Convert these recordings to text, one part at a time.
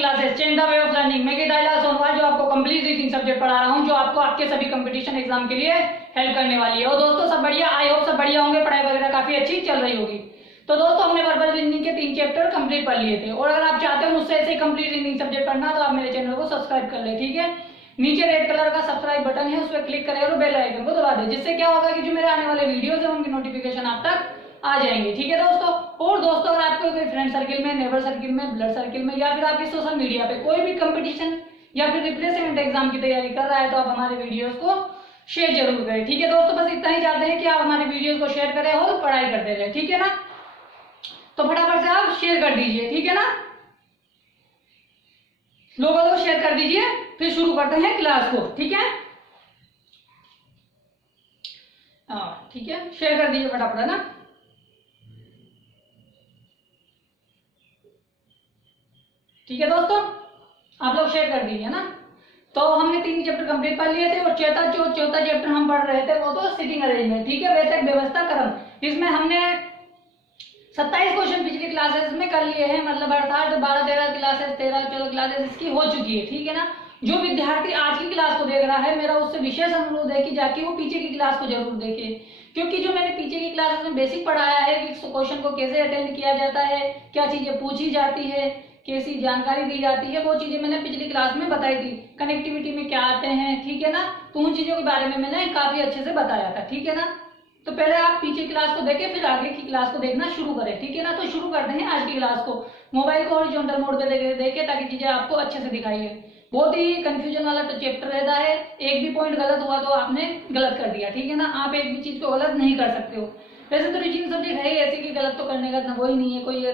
Classes change the way of learning make it idea सोनवाल, जो आपको कंप्लीट रीडिंग सब्जेक्ट पढ़ा रहा हूँ, जो आपको आपके सभी कंपटीशन एग्जाम के लिए हेल्प करने वाली है। और दोस्तों सब बढ़िया, आई होप सब बढ़िया होंगे, पढ़ाई वगैरह काफी अच्छी चल रही होगी। तो दोस्तों हमने वर्बल रीजनिंग के 3 चैप्टर कंप्लीट पढ़ लिए थे, और अगर आप चाहते हो मुझसे ऐसे कंप्लीट रीजनिंग सब्जेक्ट पढ़ना तो आप मेरे चैनल को सब्सक्राइब कर ले, ठीक है। नीचे रेड कलर का सब्सक्राइब बटन है, उस पर क्लिक करें और बेल आइकन को दबा दें, जिससे क्या होगा कि जो मेरे आने वाले वीडियोस है उनकी नोटिफिकेशन आप तक आ जाएंगे, ठीक है दोस्तों। और दोस्तों अगर आपको कोई फ्रेंड सर्किल में, नेबर सर्किल में, ब्लड सर्किल में, या फिर आपकी सोशल मीडिया पे कोई भी कंपटीशन या फिर रिप्लेसमेंट एग्जाम की तैयारी कर रहा है तो आप हमारे वीडियोस को शेयर जरूर करें, ठीक है दोस्तों। बस इतना ही चाहते हैं कि आप हमारे वीडियोस को शेयर करें और पढ़ाई करते रहे, ठीक है ना। तो फटाफट से आप शेयर कर दीजिए, ठीक है ना, लोगों को शेयर कर दीजिए। फिर शुरू करते हैं क्लास को, ठीक है। ठीक है, शेयर कर दीजिए फटाफट, है ना। ठीक है दोस्तों, आप लोग शेयर कर दीजिए ना। तो हमने 3 चैप्टर कंप्लीट कर लिए थे, और चौथा चैप्टर हम पढ़ रहे थे वो तो सिटिंग अरेंजमेंट, ठीक है, वैसे व्यवस्था क्रम। इसमें हमने 27 क्वेश्चन पिछली क्लासेस में कर लिए हैं, मतलब अर्थात 12-13 क्लासेस, 13-14 क्लासेस इसकी हो चुकी है, ठीक है ना। जो विद्यार्थी आज की क्लास को देख रहा है, मेरा उससे विशेष अनुरोध है कि जाके वो पीछे की क्लास को जरूर देखे, क्योंकि जो मैंने पीछे की क्लासेस में बेसिक पढ़ाया है कि क्वेश्चन को कैसे अटेंड किया जाता है, क्या चीजें पूछी जाती है, कैसी जानकारी दी जाती है, वो चीजें मैंने पिछली क्लास में बताई थी। कनेक्टिविटी में क्या आते हैं, ठीक है ना, तो उन चीजों के बारे में मैंने काफी अच्छे से बताया था, ठीक है ना। तो पहले आप पीछे क्लास को देखें, फिर आगे की क्लास को देखना शुरू करें, ठीक है ना। तो शुरू करते हैं आज की क्लास को। मोबाइल को हॉरिजॉन्टल मोड पे देखें ताकि चीजें आपको अच्छे से दिखाई है। बहुत ही कंफ्यूजन वाला तो चैप्टर रहता है, एक भी पॉइंट गलत हुआ तो आपने गलत कर दिया, ठीक है ना। आप एक भी चीज को गलत नहीं कर सकते हो। वैसे तो रीजनिंग सब्जेक्ट है ही ऐसे कि गलत तो करने का वो ही नहीं है कोई,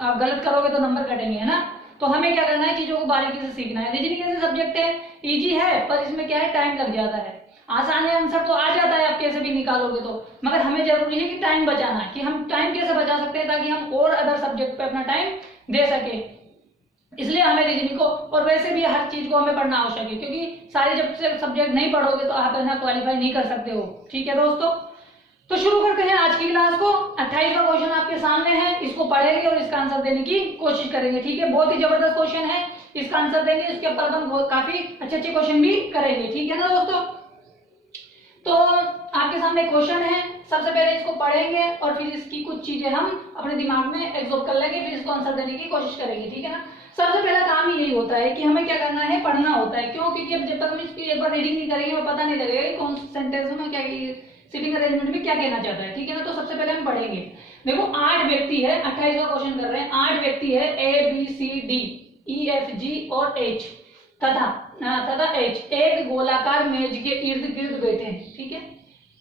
आप गलत करोगे तो नंबर कटेंगे, है ना। तो हमें क्या करना है, चीजों को बारीकी से सीखना है। रीजनिंग ऐसे सब्जेक्ट है, इजी है, पर इसमें क्या है, टाइम लग जाता है। आसान है, आंसर तो आ जाता है आप कैसे भी निकालोगे तो, मगर हमें जरूरी है कि टाइम बचाना, कि हम टाइम कैसे बचा सकते हैं ताकि हम और अदर सब्जेक्ट पे अपना टाइम दे सके। इसलिए हमें रीजनिंग को, और वैसे भी हर चीज को हमें पढ़ना आवश्यक है, क्योंकि सारे जब सब्जेक्ट नहीं पढ़ोगे तो आप ना क्वालिफाई नहीं कर सकते हो, ठीक है दोस्तों। तो शुरू करते हैं आज की क्लास को। 28वां क्वेश्चन आपके सामने है, इसको पढ़ेंगे और इसका आंसर देने की कोशिश करेंगे, ठीक है। बहुत ही जबरदस्त क्वेश्चन है, इसका आंसर देंगे, इसके ऊपर हम काफी अच्छे क्वेश्चन भी करेंगे, ठीक है ना दोस्तों। तो आपके सामने क्वेश्चन है, सबसे पहले इसको पढ़ेंगे और फिर इसकी कुछ चीजें हम अपने दिमाग में एब्जॉर्ब कर लेंगे, फिर इसको आंसर देने की कोशिश करेंगे, ठीक है ना। सबसे पहला काम ही यही होता है कि हमें क्या करना है, पढ़ना होता है। क्यों? क्योंकि अब जब तक हम इसकी एक बार रीडिंग नहीं करेंगे हमें पता नहीं लगेगा कि कौन सेंटेंस में क्या, सिटिंग अरेंजमेंट में क्या कहना चाहता है, ठीक है ना। तो सबसे पहले हम पढ़ेंगे। देखो 8 व्यक्ति है, 28वां क्वेश्चन कर रहे हैं। 8 व्यक्ति है, ABCD EFG और H तथा H एक गोलाकार मेज के इर्द गिर्द बैठे हैं, ठीक है,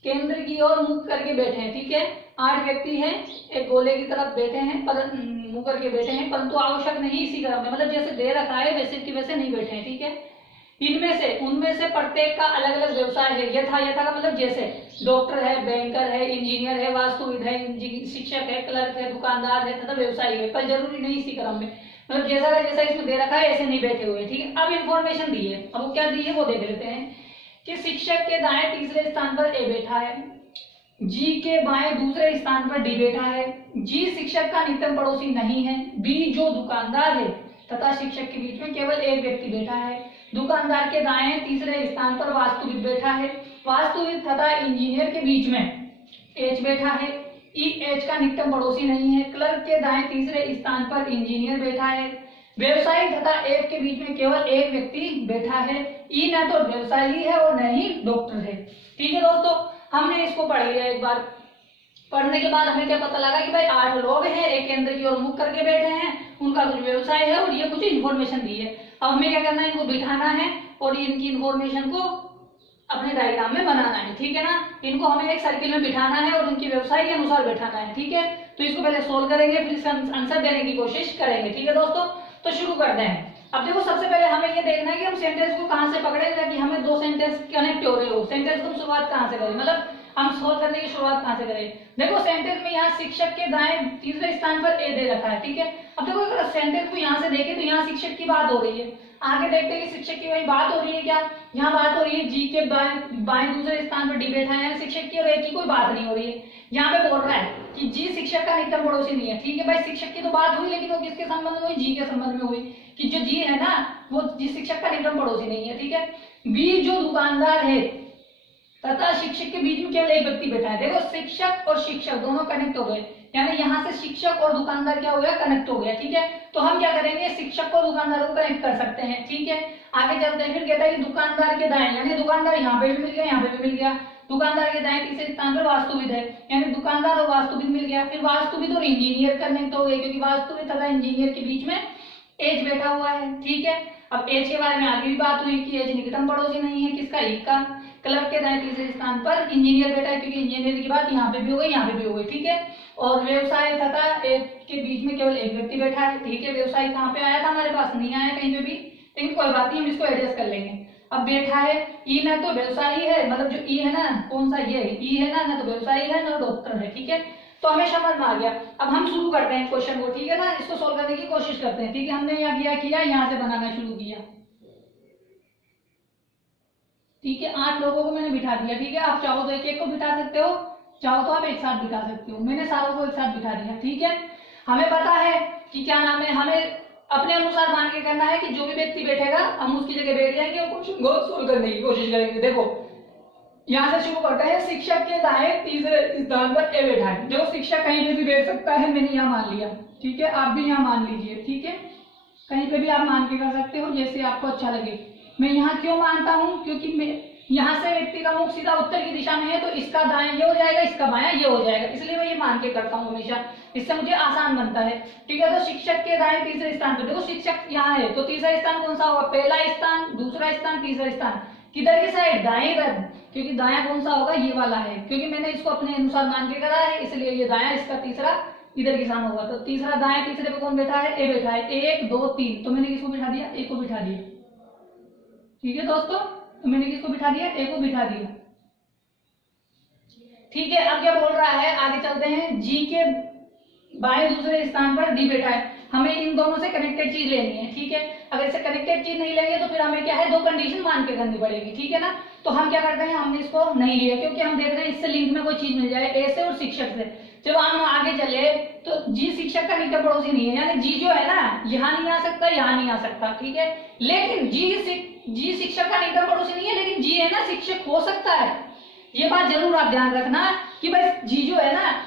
केंद्र की ओर मुख करके बैठे हैं, ठीक है। 8 व्यक्ति हैं, एक गोले की तरफ बैठे हैं, पर मुंह करके बैठे हैं, परंतु आवश्यक नहीं इसी क्रम में, मतलब जैसे दे रखा है वैसे की वैसे नहीं बैठे हैं, ठीक है। उनमें से प्रत्येक का अलग अलग व्यवसाय है। यथा का मतलब जैसे डॉक्टर है, बैंकर है, इंजीनियर है, वास्तुविद है, शिक्षक है, क्लर्क है, दुकानदार है तथा व्यवसायी है, पर जरूरी नहीं इसी क्रम में, मतलब जैसा का जैसा इसमें दे रखा है ऐसे नहीं बैठे हुए, ठीक है। अब इंफॉर्मेशन दी है, अब वो क्या दी है वो देख लेते हैं कि शिक्षक के दाएं तीसरे स्थान पर ए बैठा है, जी के बाएं दूसरे स्थान पर डी बैठा है, जी शिक्षक का निकटतम पड़ोसी नहीं है, बी जो दुकानदार है तथा शिक्षक के बीच में केवल एक व्यक्ति बैठा है, दुकानदार के दाएं तीसरे स्थान पर वास्तुविद बैठा है, वास्तुविद तथा इंजीनियर के बीच में एच बैठा है, ई एच का निकटतम पड़ोसी नहीं है, क्लर्क के दाएं तीसरे स्थान पर इंजीनियर बैठा है, व्यवसायी तथा एफ के बीच में केवल एक व्यक्ति बैठा है, ई न तो व्यवसायी है और न ही डॉक्टर है, ठीक है दोस्तों। हमने इसको पढ़ लिया एक बार, पढ़ने के बाद हमें क्या पता लगा कि भाई 8 लोग हैं, एक केंद्र की ओर मुख करके बैठे हैं, उनका कुछ व्यवसाय है और ये कुछ इन्फॉर्मेशन दी है। अब हमें क्या करना है, इनको बिठाना है और इनकी इन्फॉर्मेशन को अपने डायग्राम में बनाना है, ठीक है ना। इनको हमें एक सर्किल में बिठाना है और उनके व्यवसाय के अनुसार बैठाना है, ठीक है। तो इसको पहले सोल्व करेंगे, फिर इसका आंसर देने की कोशिश करेंगे, ठीक है दोस्तों। तो शुरू करते हैं। अब देखो सबसे पहले हमें ये देखना है कि हम सेंटेंस को कहां से पकड़े ताकि हमें 2 सेंटेंस कनेक्ट हो रहे हो। सेंटेंस को शुरुआत कहां से करें, मतलब हम सोल्व करने की शुरुआत कहां से करें। देखो सेंटेंस में यहाँ शिक्षक के दाएं तीसरे स्थान पर ए दे रखा है, ठीक है। अब देखो अगर सेंटेंस को यहाँ से देखें तो यहाँ शिक्षक की बात हो रही है। आगे देखते हैं कि शिक्षक की वही बात हो रही है क्या, यहाँ बात हो रही है जी के बाएं दूसरे स्थान पर डी बैठा है, शिक्षक की और ए की कोई बात नहीं हो रही है। यहाँ पे बोल रहा है कि जी शिक्षक का निकटतम पड़ोसी नहीं है। ठीक है भाई, शिक्षक की तो बात हुई, लेकिन वो किसके संबंध में हुई, जी के संबंध में हुई, कि जो जी है ना वो जी शिक्षक का निकटतम पड़ोसी नहीं है। ठीक है, बी जो दुकानदार है तथा शिक्षक के बीच में केवल एक व्यक्ति बैठा है। देखो शिक्षक और शिक्षक दोनों कनेक्ट हो गए, यानी यहाँ से शिक्षक और दुकानदार क्या हो गया, कनेक्ट हो गया। ठीक है, तो हम क्या करेंगे, शिक्षक और दुकानदार को कनेक्ट कर सकते हैं। ठीक है, आगे चलते हैं। फिर कहता है कि दुकानदार के दाएं, यानी दुकानदार यहाँ पे भी मिल गया, यहाँ पे भी मिल गया। दुकानदार के दाएं तीसरे स्थान पर वास्तुविद है, यानी दुकानदार और वास्तुविद मिल गया। फिर वास्तुविद और इंजीनियर कनेक्ट हो गए, क्योंकि वास्तुविद तथा इंजीनियर के बीच में एज बैठा हुआ है। ठीक है, अब एज के बारे में आगे भी बात हुई कि एज निकटतम पड़ोसी नहीं है, किसका, ई का। क्लब के दाएं तीसरे स्थान पर इंजीनियर बैठा है, क्योंकि इंजीनियर की बात यहाँ पे भी हो गई, यहाँ पे भी हो गई। ठीक है, और व्यवसाय तथा एज के बीच में केवल एक व्यक्ति बैठा है। ठीक है, व्यवसाय कहाँ पे आया था, हमारे पास नहीं आया कहीं पे भी, लेकिन कोई बात नहीं, हम इसको एडजस्ट कर लेंगे। अब बैठा है ई, ना तो व्यवसायी है, मतलब जो ई है ना, कौन सा ये ई है ना तो व्यवसायी है ना डॉक्टर है। ठीक है, तो हमें समझ में आ गया। अब हम शुरू करते हैं क्वेश्चन को। ठीक है ना, इसको सोल्व करने की कोशिश करते हैं। ठीक है, हमने यहाँ किया यहाँ से बनाना शुरू किया। ठीक है, 8 लोगों को मैंने बिठा दिया। ठीक है, आप चाहो तो एक एक को बिठा सकते हो, चाहो तो आप एक साथ बिठा सकते हो। मैंने सारों को एक साथ बिठा दिया। ठीक है, हमें पता है कि क्या नाम है, हमें अपने अनुसार मान के करना है कि जो भी व्यक्ति बैठेगा हम उसकी जगह बैठ जाएंगे और क्वेश्चन को सोल्व करने की कोशिश करेंगे। देखो यहाँ से शुरू करते हैं। शिक्षक के दाएं तीसरे स्थान पर ए बैठा है। देखो शिक्षक कहीं पे भी बैठ सकता है, मैंने यहाँ मान लिया। ठीक है, आप भी यहाँ मान लीजिए। ठीक है, कहीं पे भी आप मान के कर सकते हो, जैसे आपको अच्छा लगे। मैं यहाँ क्यों मानता हूँ, क्योंकि मैं यहाँ से व्यक्ति का मुख सीधा उत्तर की दिशा में है, तो इसका दाएं ये हो जाएगा, इसका बायां ये हो जाएगा, इसलिए मैं ये मान के करता हूँ हमेशा, इससे मुझे आसान बनता है। ठीक है, तो शिक्षक के दाएं तीसरे स्थान पर, देखो शिक्षक यहाँ है तो तीसरा स्थान कौन सा होगा, पहला स्थान, दूसरा स्थान, तीसरा स्थान किधर की साइड, दाएं तरफ, क्योंकि दायां कौन सा होगा, ये वाला है, क्योंकि मैंने इसको अपने अनुसार मान के करा है, इसलिए ये दायां, इसका तीसरा इधर की स्थान होगा। तो तीसरा दाएं तीसरे पे कौन बैठा है, ए बैठा है, 1 2 3, तो मैंने किसको बिठा दिया, ए को बिठा दिया। ठीक है दोस्तों, तो मैंने किसको बिठा दिया, ए को बिठा दिया। ठीक है, अब क्या बोल रहा है, आगे चलते हैं। जी के बाएं दूसरे स्थान पर डी बैठा है, हमें इन दोनों से कनेक्टेड चीज लेनी है। ठीक है, अगर इससे कनेक्टेड चीज नहीं लेंगे तो फिर हमें क्या है, 2 कंडीशन मान के करनी पड़ेगी। ठीक है ना, तो हम क्या करते हैं, हमने इसको नहीं लिया क्योंकि हम देख रहे हैं इससे लिंक में कोई चीज मिल जाए ए से और शिक्षक से। जब हम आगे चले तो जी शिक्षक का निकट पड़ोसी नहीं है, यानी जी जो है ना यहाँ नहीं आ सकता, यहाँ नहीं आ सकता। ठीक है, लेकिन जी शिक्षक का निकट पड़ोसी नहीं है, लेकिन जी है ना शिक्षक हो सकता है। ये बात जरूर आप ध्यान रखना कि भाई जी जो है ना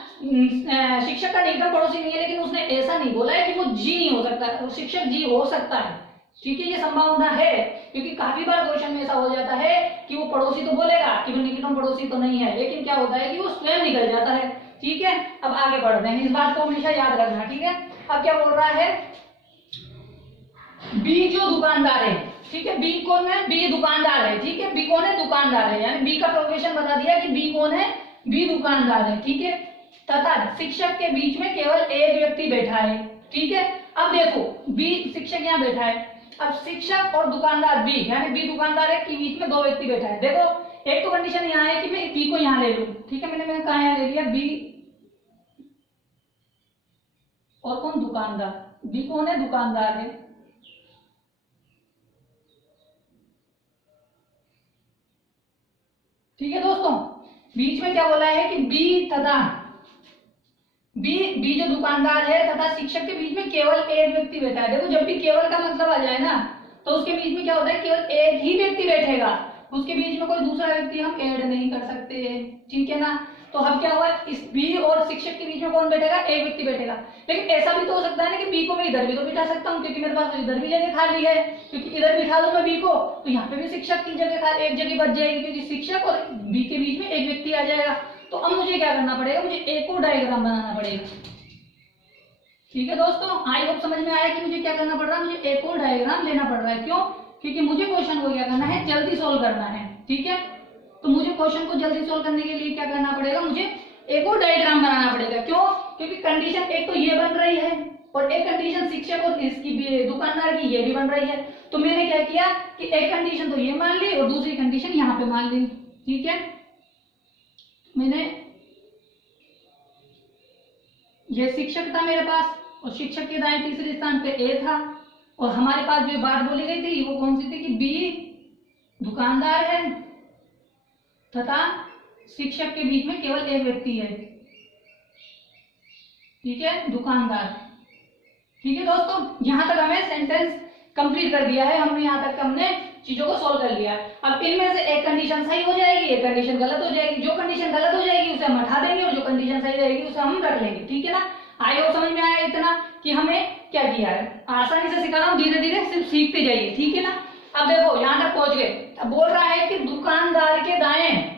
शिक्षक का निकट पड़ोसी नहीं है, लेकिन उसने ऐसा नहीं बोला है कि वो जी नहीं हो सकता, वो शिक्षक जी हो सकता है। ठीक है, ये संभावना है, क्योंकि काफी बार क्वेश्चन में ऐसा हो जाता है कि वो पड़ोसी तो बोलेगा कि वो निकटतम पड़ोसी तो नहीं है, लेकिन क्या होता है कि वो स्वयं निकल जाता है। ठीक है, अब आगे बढ़ते हैं, इस बात को हमेशा याद रखना। ठीक है, अब क्या बोल रहा है, बी जो दुकानदार है। ठीक है, बी कौन है, बी दुकानदार है। ठीक है, बी कौन है, दुकानदार है, यानी बी का प्रोफेशन बता दिया कि बी कौन है, बी दुकानदार है। ठीक है, तथा शिक्षक के बीच में केवल एक व्यक्ति बैठा है। ठीक है, अब देखो बी शिक्षक यहाँ बैठा है, अब शिक्षक और दुकानदार बी, यानी बी दुकानदार है के बीच में 2 व्यक्ति बैठा है। देखो एक तो कंडीशन यहाँ है कि मैं बी को यहाँ ले लूं। ठीक है, मैंने कहा यहाँ ले लिया बी, और कौन, दुकानदार, बी कौन है, दुकानदार है। ठीक है दोस्तों, बीच में क्या बोला है कि बी तथा बी जो दुकानदार है तथा शिक्षक के बीच में केवल एक व्यक्ति बैठा है। देखो जब भी केवल का मतलब आ जाए ना तो उसके बीच में क्या होता है, केवल एक ही व्यक्ति बैठेगा, उसके बीच में कोई दूसरा व्यक्ति हम ऐड नहीं कर सकते। ठीक है ना, तो अब क्या हुआ, इस बी और शिक्षक के बीच में कौन बैठेगा, एक व्यक्ति बैठेगा। लेकिन ऐसा भी तो हो सकता है ना कि बी को मैं इधर भी तो बिठा सकता हूँ, क्योंकि मेरे पास तो इधर भी जगह खाली है, क्योंकि इधर बिठा दूं मैं बी को तो यहाँ पे भी शिक्षक की जगह खाली, एक जगह बच जाएगी, क्योंकि शिक्षक और बी के बीच में एक व्यक्ति आ जाएगा। तो अब मुझे क्या करना पड़ेगा, मुझे एक और डायग्राम बनाना पड़ेगा। ठीक है दोस्तों, आई होप समझ में आया कि मुझे क्या करना पड़ रहा है, मुझे एक और डायग्राम लेना पड़ रहा है। क्यों, क्योंकि मुझे क्वेश्चन को क्या करना है, जल्दी सोल्व करना है। ठीक है, तो मुझे क्वेश्चन को जल्दी सोल्व करने के लिए क्या करना पड़ेगा, मुझे एक और डायग्राम बनाना पड़ेगा। क्यों, क्योंकि कंडीशन एक तो ये बन रही है और एक कंडीशन शिक्षक और इसकी भी दुकानदार की ये भी बन रही है। तो मैंने क्या किया कि एक कंडीशन तो ये मान ली और दूसरी कंडीशन यहाँ पे मान ली। ठीक है, मैंने ये शिक्षक था मेरे पास और शिक्षक के दाएं तीसरे स्थान पे ए था। और हमारे पास जो बात बोली गई थी वो कौन सी थी कि बी दुकानदार है तथा शिक्षक के बीच में केवल एक व्यक्ति है, ठीक है, दुकानदार। ठीक है दोस्तों, यहां तक हमें सेंटेंस कंप्लीट कर दिया है, हमने यहां तक हमने चीजों को सोल्व कर लिया। अब इनमें से एक कंडीशन सही हो जाएगी, एक कंडीशन गलत हो जाएगी। जो कंडीशन गलत हो जाएगी उसे हम हटा देंगे और जो कंडीशन सही रहेगी उसे हम रख लेंगे। ठीक है ना, आई होप समझ में आया इतना कि हमें क्या किया है। आसानी से सिखा रहा हूँ, धीरे धीरे सिर्फ सीखते जाइए। ठीक है ना, अब देखो यहां तक पहुंच गए। अब बोल रहा है कि दुकानदार के दाएं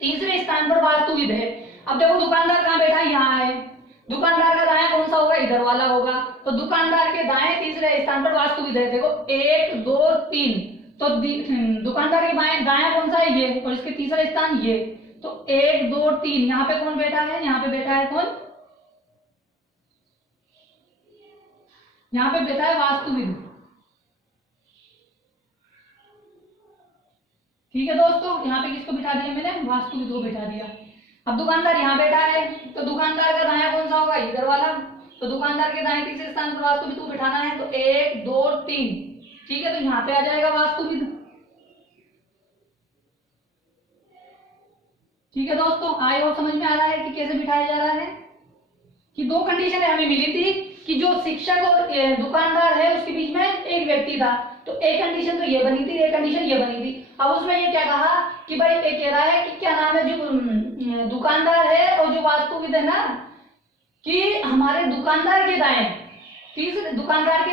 तीसरे स्थान पर वास्तुविद है। अब देखो दुकानदार कहाँ बैठा है, यहाँ है। दुकानदार का दायां कौन सा होगा, इधर वाला होगा। तो दुकानदार के दाएं तीसरे स्थान पर वास्तुविद है। देखो 1 2 3, तो दुकानदार के दायां कौन सा है, ये, और इसके तीसरा स्थान ये। तो 1 2 3, यहाँ पे कौन बैठा है, यहाँ पे बैठा है कौन, यहाँ पे बैठा है वास्तुविद। ठीक है दोस्तों, यहाँ पे किसको बिठा दिया मैंने, वास्तुविद को बिठा दिया। अब दुकानदार यहाँ बैठा है, तो दुकानदार का दायां कौन सा होगा, इधर वाला। तो दुकानदार के दाएं तीसरे स्थान पर वास्तुविद को बिठाना है, तो 1 2 3, ठीक है, तो यहाँ पे आ जाएगा वास्तुविद। ठीक है दोस्तों, आई होप समझ में आ रहा है कि कैसे बिठाया जा रहा है। कि दो कंडीशन हमें मिली थी कि जो शिक्षक और दुकानदार है उसके बीच में एक व्यक्ति था, तो एक कंडीशन तो ये बनी थी, एक कंडीशन ये बनी थी। अब उसमें ये क्या कहा कि भाई ये कह रहा है कि क्या नाम है, जो दुकानदार है और जो वास्तुविद है ना, कि हमारे दुकानदार के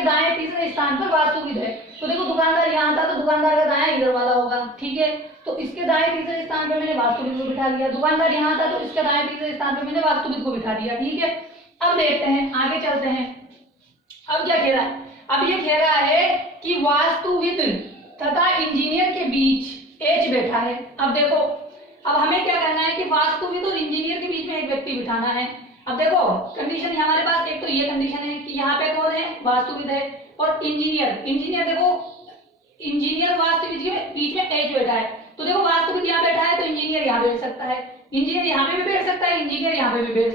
दाएं तीसरे स्थान पर वास्तुविद है। तो देखो दुकानदार यहाँ था, तो दुकानदार का दायां इधर वाला होगा। ठीक है, तो इसके दाएं तीसरे स्थान पर मैंने वास्तुविद को बिठा दिया। दुकानदार यहाँ था, तो इसके दाएं तीसरे स्थान पर मैंने वास्तुविद को बिठा दिया। ठीक है, अब देखते हैं, आगे चलते हैं। अब क्या कह रहा है, अब ये कह रहा है कि वास्तुविद तथा इंजीनियर के बीच एच बैठा है। अब देखो, अब हमें क्या करना है कि वास्तुविद और इंजीनियर के बीच में एक व्यक्ति बिठाना है। अब देखो कंडीशन हमारे पास एक तो ये कंडीशन है कि यहाँ पे कौन है, वास्तुविद है, और इंजीनियर देखो, इंजीनियर वास्तुविद के बीच में एच बैठा है। तो देखो वास्तुविद यहाँ बैठा है, तो इंजीनियर यहाँ बैठ सकता है, इंजीनियर यहाँ पे भी बैठ सकता है, इंजीनियर यहाँ पे भी बैठ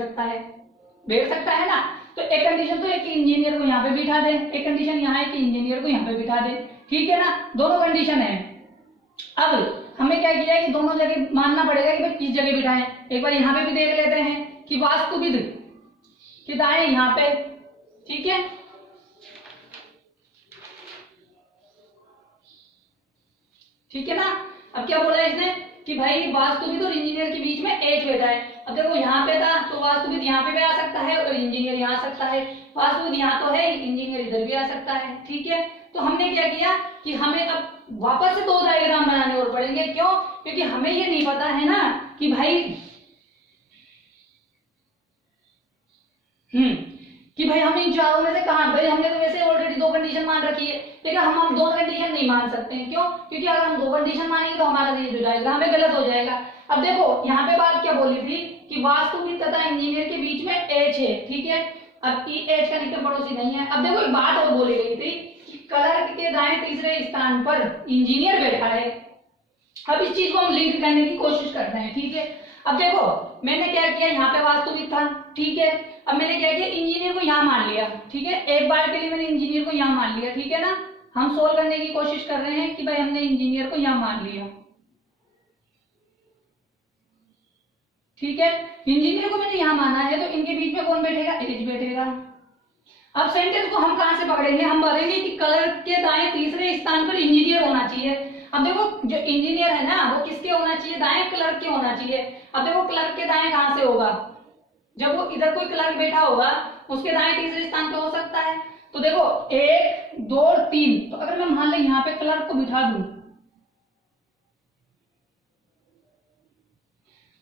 सकता है ना। तो एक कंडीशन तो है कि इंजीनियर को यहाँ पे बिठा दे, एक कंडीशन यहाँ है कि इंजीनियर को यहाँ पे बिठा दे। ठीक है ना, दोनों कंडीशन है। अब हमें क्या किया है कि दोनों जगह मानना पड़ेगा कि भाई किस जगह बिठाएं। एक बार यहाँ पे भी देख लेते हैं कि वास्तुविद के दाएं यहाँ पे, ठीक है, ठीक है ना। अब क्या बोला इसने कि भाई वास्तुविद और इंजीनियर के बीच में एच बैठा है। अब देखो यहाँ पे था, तो वास्तुविद यहाँ पे भी आ सकता है और इंजीनियर यहाँ आ सकता है। वास्तुविद यहाँ तो है, इंजीनियर इधर भी आ सकता है। ठीक है, तो हमने क्या किया कि हमें अब वापस से दो डायग्राम बनाने और पड़ेंगे। क्यों, क्योंकि हमें ये नहीं पता है ना कि भाई हम इन चारों में से कहां, भाई हमने तो वैसे ऑलरेडी दो कंडीशन मान रखी है, लेकिन हम दो कंडीशन नहीं मान सकते हैं। क्यों, क्योंकि अगर हम दो कंडीशन मानेंगे तो हमारा ये जो डायग्राम है गलत हो जाएगा। अब देखो यहाँ पे बात क्या बोली थी कि वास्तुविद तथा इंजीनियर के बीच में एच है। ठीक है, अब ई एच का निकट पड़ोसी नहीं है। अब देखो एक बात और बोली गई थी कि क्लर्क के दाएं तीसरे स्थान पर इंजीनियर बैठा है। अब इस चीज को हम लिंक करने की कोशिश करते हैं। ठीक है, अब देखो मैंने क्या किया, यहाँ पे वास्तुविद था, ठीक है, अब मैंने क्या किया, इंजीनियर को यहाँ मान लिया। ठीक है, एक बार के लिए मैंने इंजीनियर को यहाँ मान लिया। ठीक है ना, हम सोल्व करने की कोशिश कर रहे हैं कि भाई हमने इंजीनियर को यहाँ मान लिया। ठीक है, इंजीनियर को मैंने यहाँ माना है, तो इनके बीच में कौन बैठेगा, एच बैठेगा। अब सेंटेंस को हम कहां से पकड़ेंगे, हम बोलेंगे कि क्लर्क के दाएं तीसरे स्थान पर इंजीनियर होना चाहिए। अब देखो जो इंजीनियर है ना वो किसके होना चाहिए, दाएं क्लर्क के होना चाहिए। अब देखो क्लर्क के दाएं कहां से होगा, जब वो इधर कोई क्लर्क बैठा होगा उसके दाएं तीसरे स्थान पे हो सकता है। तो देखो 1 2 3, तो अगर मैं मान ली यहाँ पे क्लर्क को बिठा दूं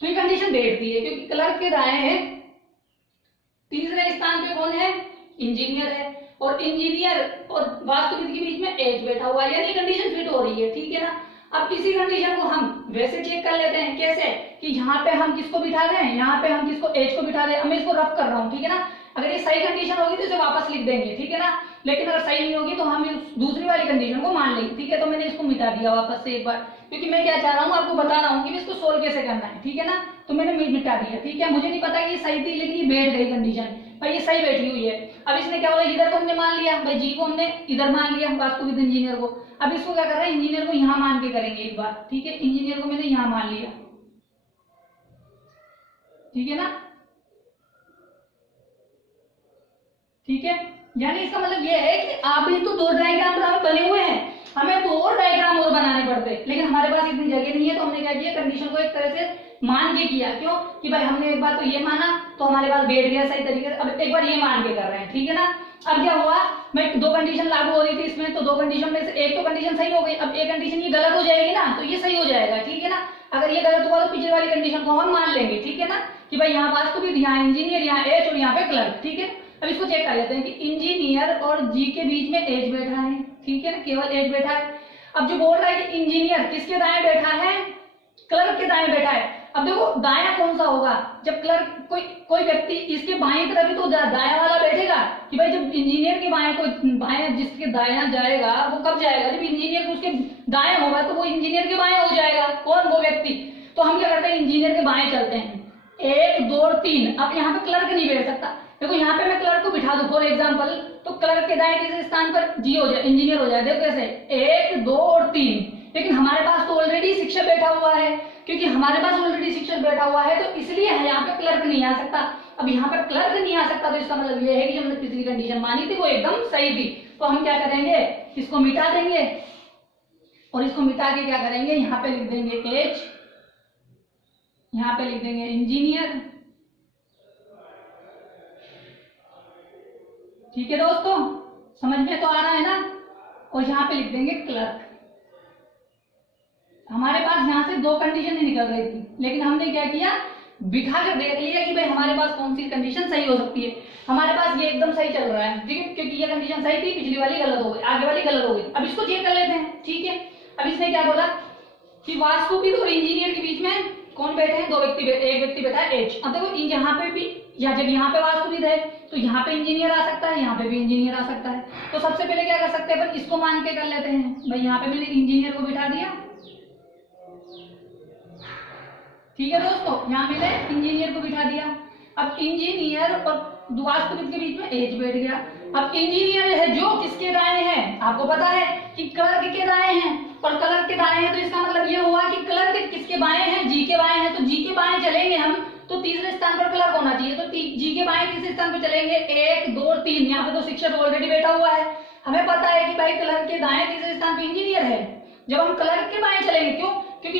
तो ये कंडीशन बैठती है, क्योंकि क्लर्क के दाएं तीसरे स्थान पे कौन है, इंजीनियर है, और इंजीनियर और वास्तुविद के बीच में एच बैठा हुआ है, यानी कंडीशन फिट हो रही है। ठीक है ना, अब इसी कंडीशन को हम वैसे चेक कर लेते हैं। कैसे कि यहाँ पे हम किसको बिठा रहे हैं, यहाँ पे हम किसको, एच को बिठा रहे हैं। मैं इसको रफ कर रहा हूँ। ठीक है ना, अगर ये सही कंडीशन होगी तो इसे वापस लिख देंगे। ठीक है ना, लेकिन अगर सही नहीं होगी तो हम दूसरी वाली कंडीशन को मान लेंगे। ठीक है, तो मैंने इसको मिटा दिया वापस से एक बार, क्योंकि मैं क्या चाह रहा हूँ आपको बता रहा हूँ कि इसको सोल्व कैसे करना है। ठीक है ना, तो मैंने मिटा दिया। ठीक है, मुझे नहीं पता कि ये सही थी, लेकिन ये बैठ गई कंडीशन, भाई ये सही बैठी हुई है। अब इसने क्या बोला, इधर को हमने मान लिया, भाई जी को हमने इधर मान लिया वास्तविक इंजीनियर को। अब इसको क्या कर रहा है, इंजीनियर को यहाँ मान के करेंगे एक बार। ठीक है, इंजीनियर को मैंने यहाँ मान लिया। ठीक है ना, ठीक है, यानी इसका मतलब यह है कि अभी तो दो डायग्राम बने हुए हैं, हमें दो और डायग्राम और बनाने पड़ते, लेकिन हमारे पास इतनी जगह नहीं है, तो हमने क्या किया, कंडीशन को एक तरह से मान के किया। क्यों कि भाई हमने एक बार तो ये माना तो हमारे पास बैठ गया सही तरीके से, अब एक बार ये मान के कर रहे हैं। ठीक है ना, अब क्या हुआ, मैं दो कंडीशन लागू हो रही थी इसमें, तो दो कंडीशन में से एक तो कंडीशन सही हो गई, अब एक कंडीशन ये गलत हो जाएगी ना, तो ये सही हो जाएगा। ठीक है ना, अगर ये गलत हुआ तो पिछले वाली कंडीशन को हम मान लेंगे। ठीक है ना, कि भाई यहाँ वास्तविक, यहाँ इंजीनियर, यहाँ एच और यहाँ पे क्लर्क। ठीक है, अब इसको चेक कर लेते हैं कि इंजीनियर और जी के बीच में एच बैठा है। ठीक है ना, केवल एच बैठा है। अब जो बोल रहा है कि इंजीनियर किसके दाएं बैठा है, क्लर्क के दाएं बैठा है। अब देखो दायां कौन सा होगा, जब क्लर्क कोई व्यक्ति इसके बाएं तरफ ही तो दायां वाला बैठेगा, कि भाई जब इंजीनियर के बाएं कोई बाएं जिसके दायां जाएगा वो कब जाएगा, जब इंजीनियर उसके दाएं होगा तो वो इंजीनियर के बाएं हो जाएगा, कौन, वो व्यक्ति। तो हम क्या करते हैं, इंजीनियर के बाएं चलते हैं, 1 2 3। अब यहाँ पे क्लर्क नहीं बैठ सकता, देखो यहाँ पे मैं क्लर्क को बिठा दूं फॉर एग्जांपल, तो क्लर्क के दाएं तीसरे स्थान पर जी हो जाए, इंजीनियर हो जाए। देखो कैसे, 1 2 और 3। लेकिन हमारे पास तो ऑलरेडी शिक्षक बैठा हुआ है, क्योंकि हमारे पास ऑलरेडी शिक्षक बैठा हुआ है, तो इसलिए यहाँ पे क्लर्क नहीं आ सकता। अब यहाँ पे क्लर्क नहीं आ सकता, तो इसका मतलब ये है कि जो हमने पिछली कंडीशन मानी थी वो एकदम सही थी। तो हम क्या करेंगे, इसको मिटा देंगे, और इसको मिटा के क्या करेंगे, यहाँ पे लिख देंगे एच, यहाँ पे लिख देंगे इंजीनियर। ठीक है दोस्तों, समझ में तो आ रहा है ना, और यहाँ पे लिख देंगे क्लर्क। हमारे पास यहाँ से दो कंडीशन ही निकल रही थी, लेकिन हमने क्या किया, बिठा कर देख लिया कि भाई हमारे पास कौन सी कंडीशन सही हो सकती है। हमारे पास ये एकदम सही चल रहा है, ठीक है, क्योंकि ये कंडीशन सही थी, पिछली वाली गलत हो गई, आगे वाली गलत हो गई। अब इसको चेक कर लेते हैं। ठीक है, अब इसने क्या बोला कि वास्तुविद और इंजीनियर के बीच में कौन बैठे हैं, दो व्यक्ति, एक व्यक्ति बैठा है एच। अब देखो यहाँ पे भी, या जब यहाँ पे वास्तुविद है तो यहाँ पे इंजीनियर आ सकता है, यहाँ पे भी इंजीनियर आ सकता है। तो सबसे पहले क्या कर सकते हैं, पर इसको मान के कर लेते हैं। भाई यहाँ पे मैंने इंजीनियर को बिठा दिया। ठीक है दोस्तों, यहाँ मैंने इंजीनियर को बिठा दिया। अब इंजीनियर और वास्तुविद के बीच में एच बैठ गया। अब इंजीनियर है जो किसके दाएं है, आपको पता है कि क्लर्क के दाएं हैं, और क्लर्क के दाएं हैं, तो इसका मतलब ये हुआ कि क्लर्क किसके बाएं हैं, जी के बाएं हैं। तो जी के बाएं चलेंगे हम, तो तीसरे स्थान पर क्लर्क होना चाहिए, तो जी के बाएं तीसरे स्थान पर चलेंगे, 1 2 3। यहाँ पे तो शिक्षक ऑलरेडी बैठा हुआ है, हमें पता है कि भाई क्लर्क के दाएं तीसरे स्थान पर इंजीनियर है। जब हम क्लर्क के बाएं चलेंगे, क्यों, क्योंकि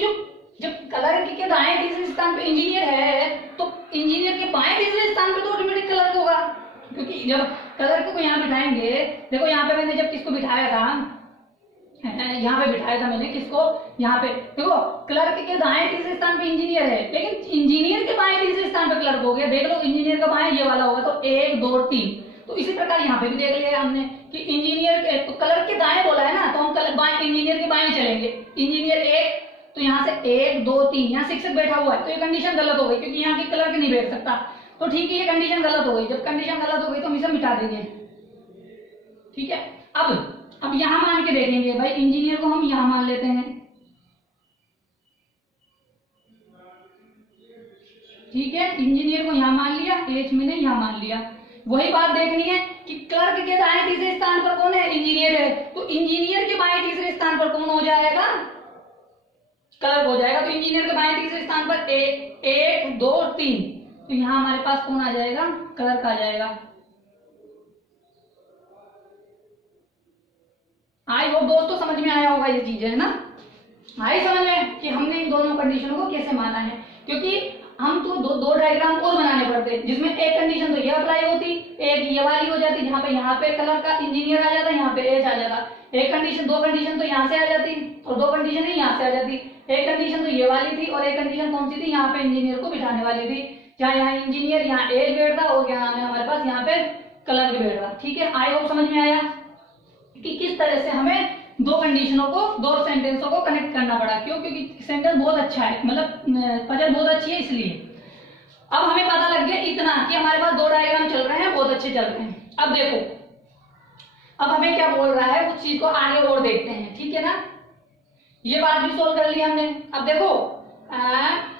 जब क्लर्क के दाएं तीसरे स्थान पे इंजीनियर है, तो इंजीनियर के बाएं तीसरे स्थान पे तो ऑटोमेटिक क्लर्क होगा, क्योंकि जब क्लर्क को यहाँ बिठाएंगे, देखो यहाँ पे मैंने जब किसको बिठाया था, यहाँ पे बिठाया था मैंने किसको, यहाँ पे देखो क्लर्क के दाएं तीसरे स्थान पे इंजीनियर है, लेकिन इंजीनियर के बाएं तीसरे स्थान पे क्लर्क हो गया। देख लो इंजीनियर का बाएं ये वाला होगा, तो 1 2 3। तो इसी प्रकार यहाँ पे भी देख लिया हमने कि इंजीनियर तो क्लर्क के दाएं बोला है ना, तो हम बाएं इंजीनियर के बाएं चलेंगे। इंजीनियर 1, तो यहाँ से 1 2 3, यहाँ शिक्षक बैठा हुआ है, तो ये कंडीशन गलत हो गई, क्योंकि यहाँ के क्लर्क नहीं बैठ सकता। तो ठीक है, ये कंडीशन गलत हो गई। जब कंडीशन गलत हो गई तो हम इसे मिटा देंगे। ठीक है, अब यहाँ मान के देखेंगे, भाई इंजीनियर को हम यहाँ मान लेते हैं। ठीक है, इंजीनियर को यहाँ मान लिया, एच मैंने यहाँ मान लिया। वही बात देखनी है कि क्लर्क के दाएं तीसरे स्थान पर कौन है, इंजीनियर है, तो इंजीनियर के बाएं तीसरे स्थान पर कौन हो जाएगा, क्लर्क हो जाएगा। तो इंजीनियर के बाएं तीसरे स्थान पर 1 2 3, तो यहाँ हमारे पास कौन आ जाएगा, क्लर्क आ जाएगा। आई होप दोस्तों समझ में आया होगा ये चीज, है ना, आई समझ में कि हमने इन दोनों कंडीशनों को कैसे माना है, क्योंकि हम तो दो डायग्राम और बनाने पड़ते, जिसमें एक कंडीशन तो ये अप्लाई होती, एक ये वाली हो जाती, जहाँ पे क्लर्क का इंजीनियर आ जाता, यहाँ पे एच आ जाता। एक कंडीशन, दो कंडीशन तो यहाँ से आ जाती, और दो कंडीशन ही यहाँ से आ जाती। एक कंडीशन तो ये वाली थी, और एक कंडीशन कौन सी थी, यहाँ पे इंजीनियर को बिठाने वाली थी, जहाँ यहाँ इंजीनियर, यहाँ एच बैठता, और क्या नाम है हमारे पास, यहाँ पे क्लर्क बैठता। ठीक है, आई होप समझ में आया कि किस तरह से हमें दो कंडीशनों को, दो सेंटेंसों को कनेक्ट करना पड़ा। क्यों, क्योंकि सेंटेंस बहुत अच्छा है, मतलब पजल बहुत अच्छी है, इसलिए। अब हमें पता लग गया इतना कि हमारे पास दो डायग्राम चल रहे हैं, बहुत अच्छे चल रहे हैं। अब देखो, अब हमें क्या बोल रहा है, उस चीज को आगे और देखते हैं, ठीक है ना। ये बात भी सोल्व कर ली हमने। अब देखो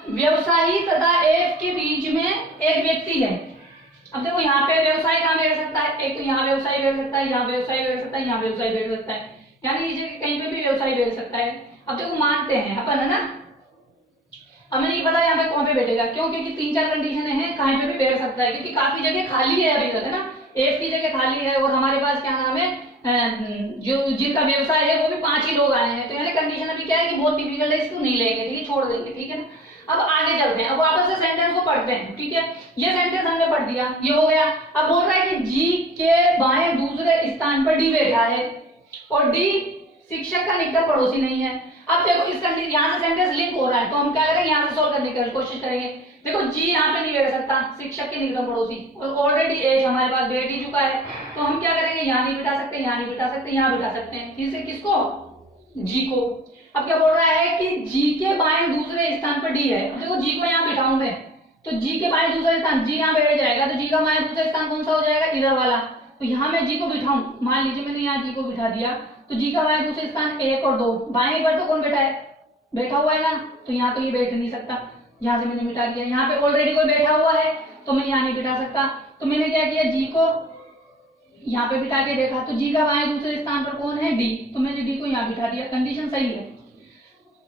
व्यवसायी तथा एफ के बीच में एक व्यक्ति है। अब देखो यहाँ पे व्यवसाय कहाँ बैठ सकता है, एक तो यहाँ व्यवसाय बैठ सकता है, यहाँ व्यवसाय बैठ सकता है, यहाँ व्यवसाय बैठ सकता है, यानी इस जगह कहीं पे भी व्यवसाय बैठ सकता है। अब देखो मानते हैं अपन, है ना। अब मुझे नहीं पता यहाँ पे कौन पे बैठेगा, क्यों, क्योंकि 3-4 कंडीशन है कहीं पे भी बैठ सकता है, क्योंकि काफी जगह खाली है अभी तक, है ना। एफ की जगह खाली है और हमारे पास क्या नाम है, जो जिनका व्यवसाय है वो भी 5 ही लोग आए हैं, तो यानी कंडीशन अभी क्या है कि बहुत डिफिकल्ट है, इसको नहीं लेंगे, ठीक है, छोड़ देंगे, ठीक है ना। अब आगे चलते हैं, अब वापस से सेंटेंस को पढ़ते हैं, ठीक है। ये सेंटेंस हमने पढ़ दिया, ये हो गया। अब बोल रहा है कि जी के बाएं दूसरे स्थान पर डी बैठा है और डी शिक्षक का निकट पड़ोसी नहीं है। अब देखो इस यहाँ से सेंटेंस लिंक हो रहा है, तो हम क्या करेंगे, यहाँ से सोल्व करने की कोशिश करेंगे। देखो जी यहाँ पे नहीं बैठ सकता, शिक्षक के निकट पड़ोसी, और ऑलरेडी एज हमारे पास बैठ ही चुका है, तो हम क्या करेंगे, यहाँ नहीं बिठा सकते, यहाँ नहीं बिठा सकते, यहाँ बिठा सकते हैं, किससे, किसको, जी को। अब क्या बोल रहा है कि जी के बाएं दूसरे स्थान पर डी है। देखो जी को यहाँ बिठाऊं मैं, तो जी के बाएं दूसरे स्थान, जी यहाँ बैठ जाएगा, तो जी का बाएं दूसरा स्थान कौन सा हो जाएगा, इधर वाला। तो यहाँ मैं जी को बिठाऊं, मान लीजिए मैंने यहाँ जी को बिठा दिया, तो जी का बाएं दूसरे स्थान 1 और 2, बाएं पर तो कौन बैठा है, बैठा हुआ है ना, तो यहाँ तो ये बैठ नहीं सकता, यहाँ से मैंने बिठा दिया। यहाँ पे ऑलरेडी कोई बैठा हुआ है, तो मैं यहाँ नहीं बिठा सकता, तो मैंने क्या किया, जी को यहाँ पे बिठा के देखा, तो जी का बाएं दूसरे स्थान पर कौन है, डी, तो मैंने डी को यहाँ बिठा दिया, कंडीशन सही है।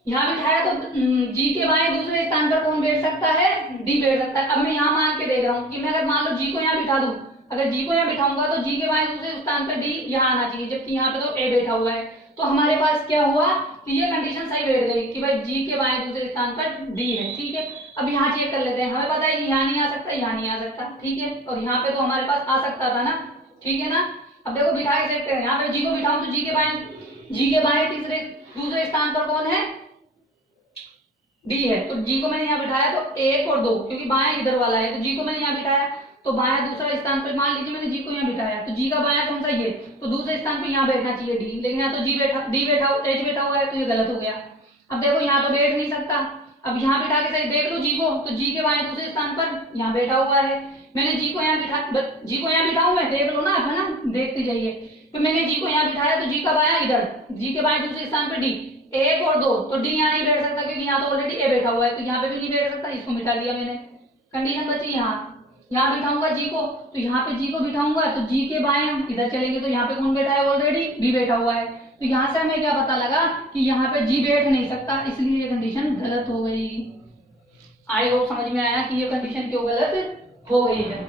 यहाँ बिठाया तो जी के बाएं दूसरे स्थान पर कौन बैठ सकता है, डी बैठ सकता है। अब मैं यहाँ मान के देख रहा हूँ कि मैं अगर मान लो जी को यहाँ बिठा दूं, अगर जी को यहाँ बिठाऊंगा तो जी के बाएं दूसरे स्थान पर डी यहाँ आना चाहिए, जबकि यहाँ पे तो ए बैठा हुआ है, तो हमारे पास क्या हुआ कि ये कंडीशन सही बैठ गई कि भाई जी के बाएं दूसरे स्थान पर डी है, ठीक है। अब यहाँ चेक कर लेते हैं, हमें पता है कि यहाँ नहीं आ सकता, यहाँ नहीं आ सकता, ठीक है, और यहाँ पे तो हमारे पास आ सकता था ना, ठीक है ना। अब देखो बिठा के देखते हैं, यहाँ पे जी को बिठाऊं तो जी के बाएं तीसरे दूसरे स्थान पर कौन है, डी है, तो जी को मैंने यहाँ बिठाया तो 1 और 2, क्योंकि बाएं इधर वाला है, तो जी को मैंने यहाँ बिठाया, तो बाएं दूसरा स्थान पर, मान लीजिए मैंने जी को यहाँ बिठाया, तो जी का बायां कौन सा ये, तो दूसरे स्थान पर यहाँ बैठना चाहिए डी, लेकिन यहाँ तो डी बैठा एच बैठा हुआ है, तो ये गलत हो गया। अब देखो यहाँ तो बैठ नहीं सकता, अब यहाँ बिठा के सही देख लो जी को, तो जी के बाएं दूसरे स्थान पर यहाँ बैठा हुआ है, मैंने जी को यहाँ बिठाऊं मैं, देख लो ना, है ना, देखते जाइए। तो मैंने जी को यहाँ बिठाया, तो जी का बायां इधर, जी के बाएं दूसरे स्थान पर डी, 1 और 2, तो डी यहाँ नहीं बैठ सकता क्योंकि यहाँ तो ऑलरेडी ए बैठा हुआ है, तो यहाँ पे भी नहीं बैठ सकता, इसको मिटा दिया मैंने। कंडीशन बची यहाँ बिठाऊंगा जी को, तो यहाँ पे जी को बिठाऊंगा तो जी के बाएं इधर चलेंगे, तो यहाँ पे कौन बैठा है, ऑलरेडी बी बैठा हुआ है, तो यहाँ से हमें क्या पता लगा कि यहाँ पे जी बैठ नहीं सकता, इसलिए ये कंडीशन गलत हो गई। आई होप समझ में आया कि ये कंडीशन क्यों गलत हो गई है।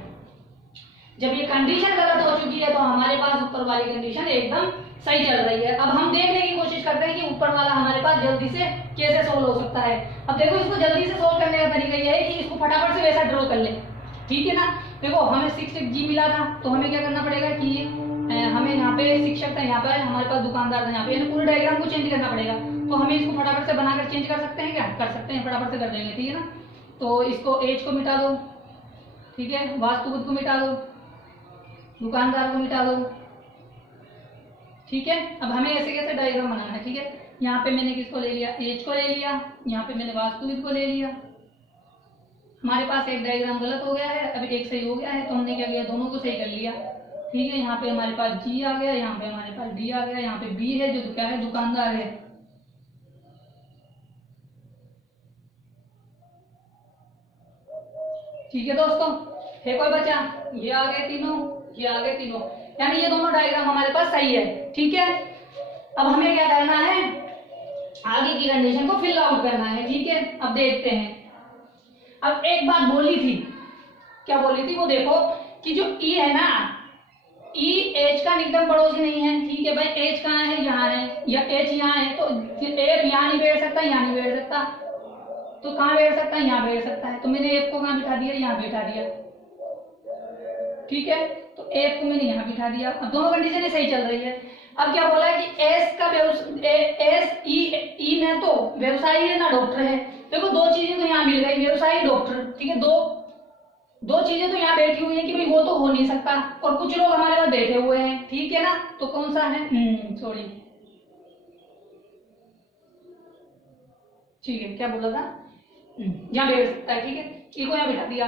जब ये कंडीशन गलत हो चुकी है तो हमारे पास ऊपर वाली कंडीशन एकदम सही चल रही है। अब हम देखने की कोशिश करते हैं कि ऊपर वाला हमारे पास जल्दी से कैसे सोल्व हो सकता है। अब देखो इसको जल्दी से सोल्व करने का तरीका यह है कि इसको फटाफट से वैसा ड्रॉ कर ले, ठीक है ना। देखो हमें 6 मिला था, तो हमें क्या करना पड़ेगा कि हमें यहाँ पे शिक्षक था, यहाँ पे हमारे पास दुकानदार था, यहाँ पे पूरे डायग्राम को चेंज करना पड़ेगा, तो हमें इसको फटाफट से बनाकर चेंज कर सकते हैं, क्या कर सकते हैं, फटाफट से कर देंगे, ठीक है ना। तो इसको एज को मिटा दो, ठीक है, वास्तुविद को मिटा दो, दुकानदार को मिटा दो, ठीक है। अब हमें ऐसे कैसे डायग्राम बनाना है, ठीक है। यहाँ पे मैंने किसको ले लिया, एज को ले लिया, यहाँ पे मैंने वास्तुविद को ले लिया, हमारे पास एक डायग्राम गलत हो गया है, अभी एक सही हो गया है, तो हमने क्या किया, दोनों को सही कर लिया, ठीक है। यहाँ पे हमारे पास जी आ गया, यहाँ पे हमारे पास डी आ गया, यहाँ पे बी है जो क्या है, दुकानदार है, ठीक है दोस्तों। है कोई बचा, ये आ गए तीनों, ये आ गए तीनों, यानी ये दोनों डायग्राम हमारे पास सही है, ठीक है। अब हमें क्या करना है, आगे की कंडीशन को फिल आउट करना है, ठीक है। अब देखते हैं, अब एक बात बोली थी, क्या बोली थी वो देखो कि जो ई है ना, ई एच का निकटतम पड़ोसी नहीं है, ठीक है भाई, एच कहाँ है, यहाँ है, या एच यहाँ है, तो एफ यहाँ नहीं बैठ सकता, यहाँ नहीं बैठ सकता, तो कहाँ बैठ सकता है, यहाँ बैठ सकता है, तो मैंने एफ को कहाँ बिठा दिया, यहाँ बिठा दिया, ठीक है। तो एफ को मैंने यहाँ बिठा दिया। अब दोनों कंडीशन सही चल रही है। अब क्या बोला है कि एस का एस ई में तो व्यवसायी है ना डॉक्टर है, देखो दो चीजें तो यहाँ मिल गई, व्यवसायी डॉक्टर, ठीक है, दो चीजें तो यहाँ बैठी हुई है कि भाई वो तो हो नहीं सकता, और कुछ लोग हमारे पास बैठे हुए हैं, ठीक है ना, तो कौन सा है, सॉरी, ठीक है, क्या बोला था, यहाँ बैठ सकता है, ठीक है, ई को यहाँ बिठा दिया,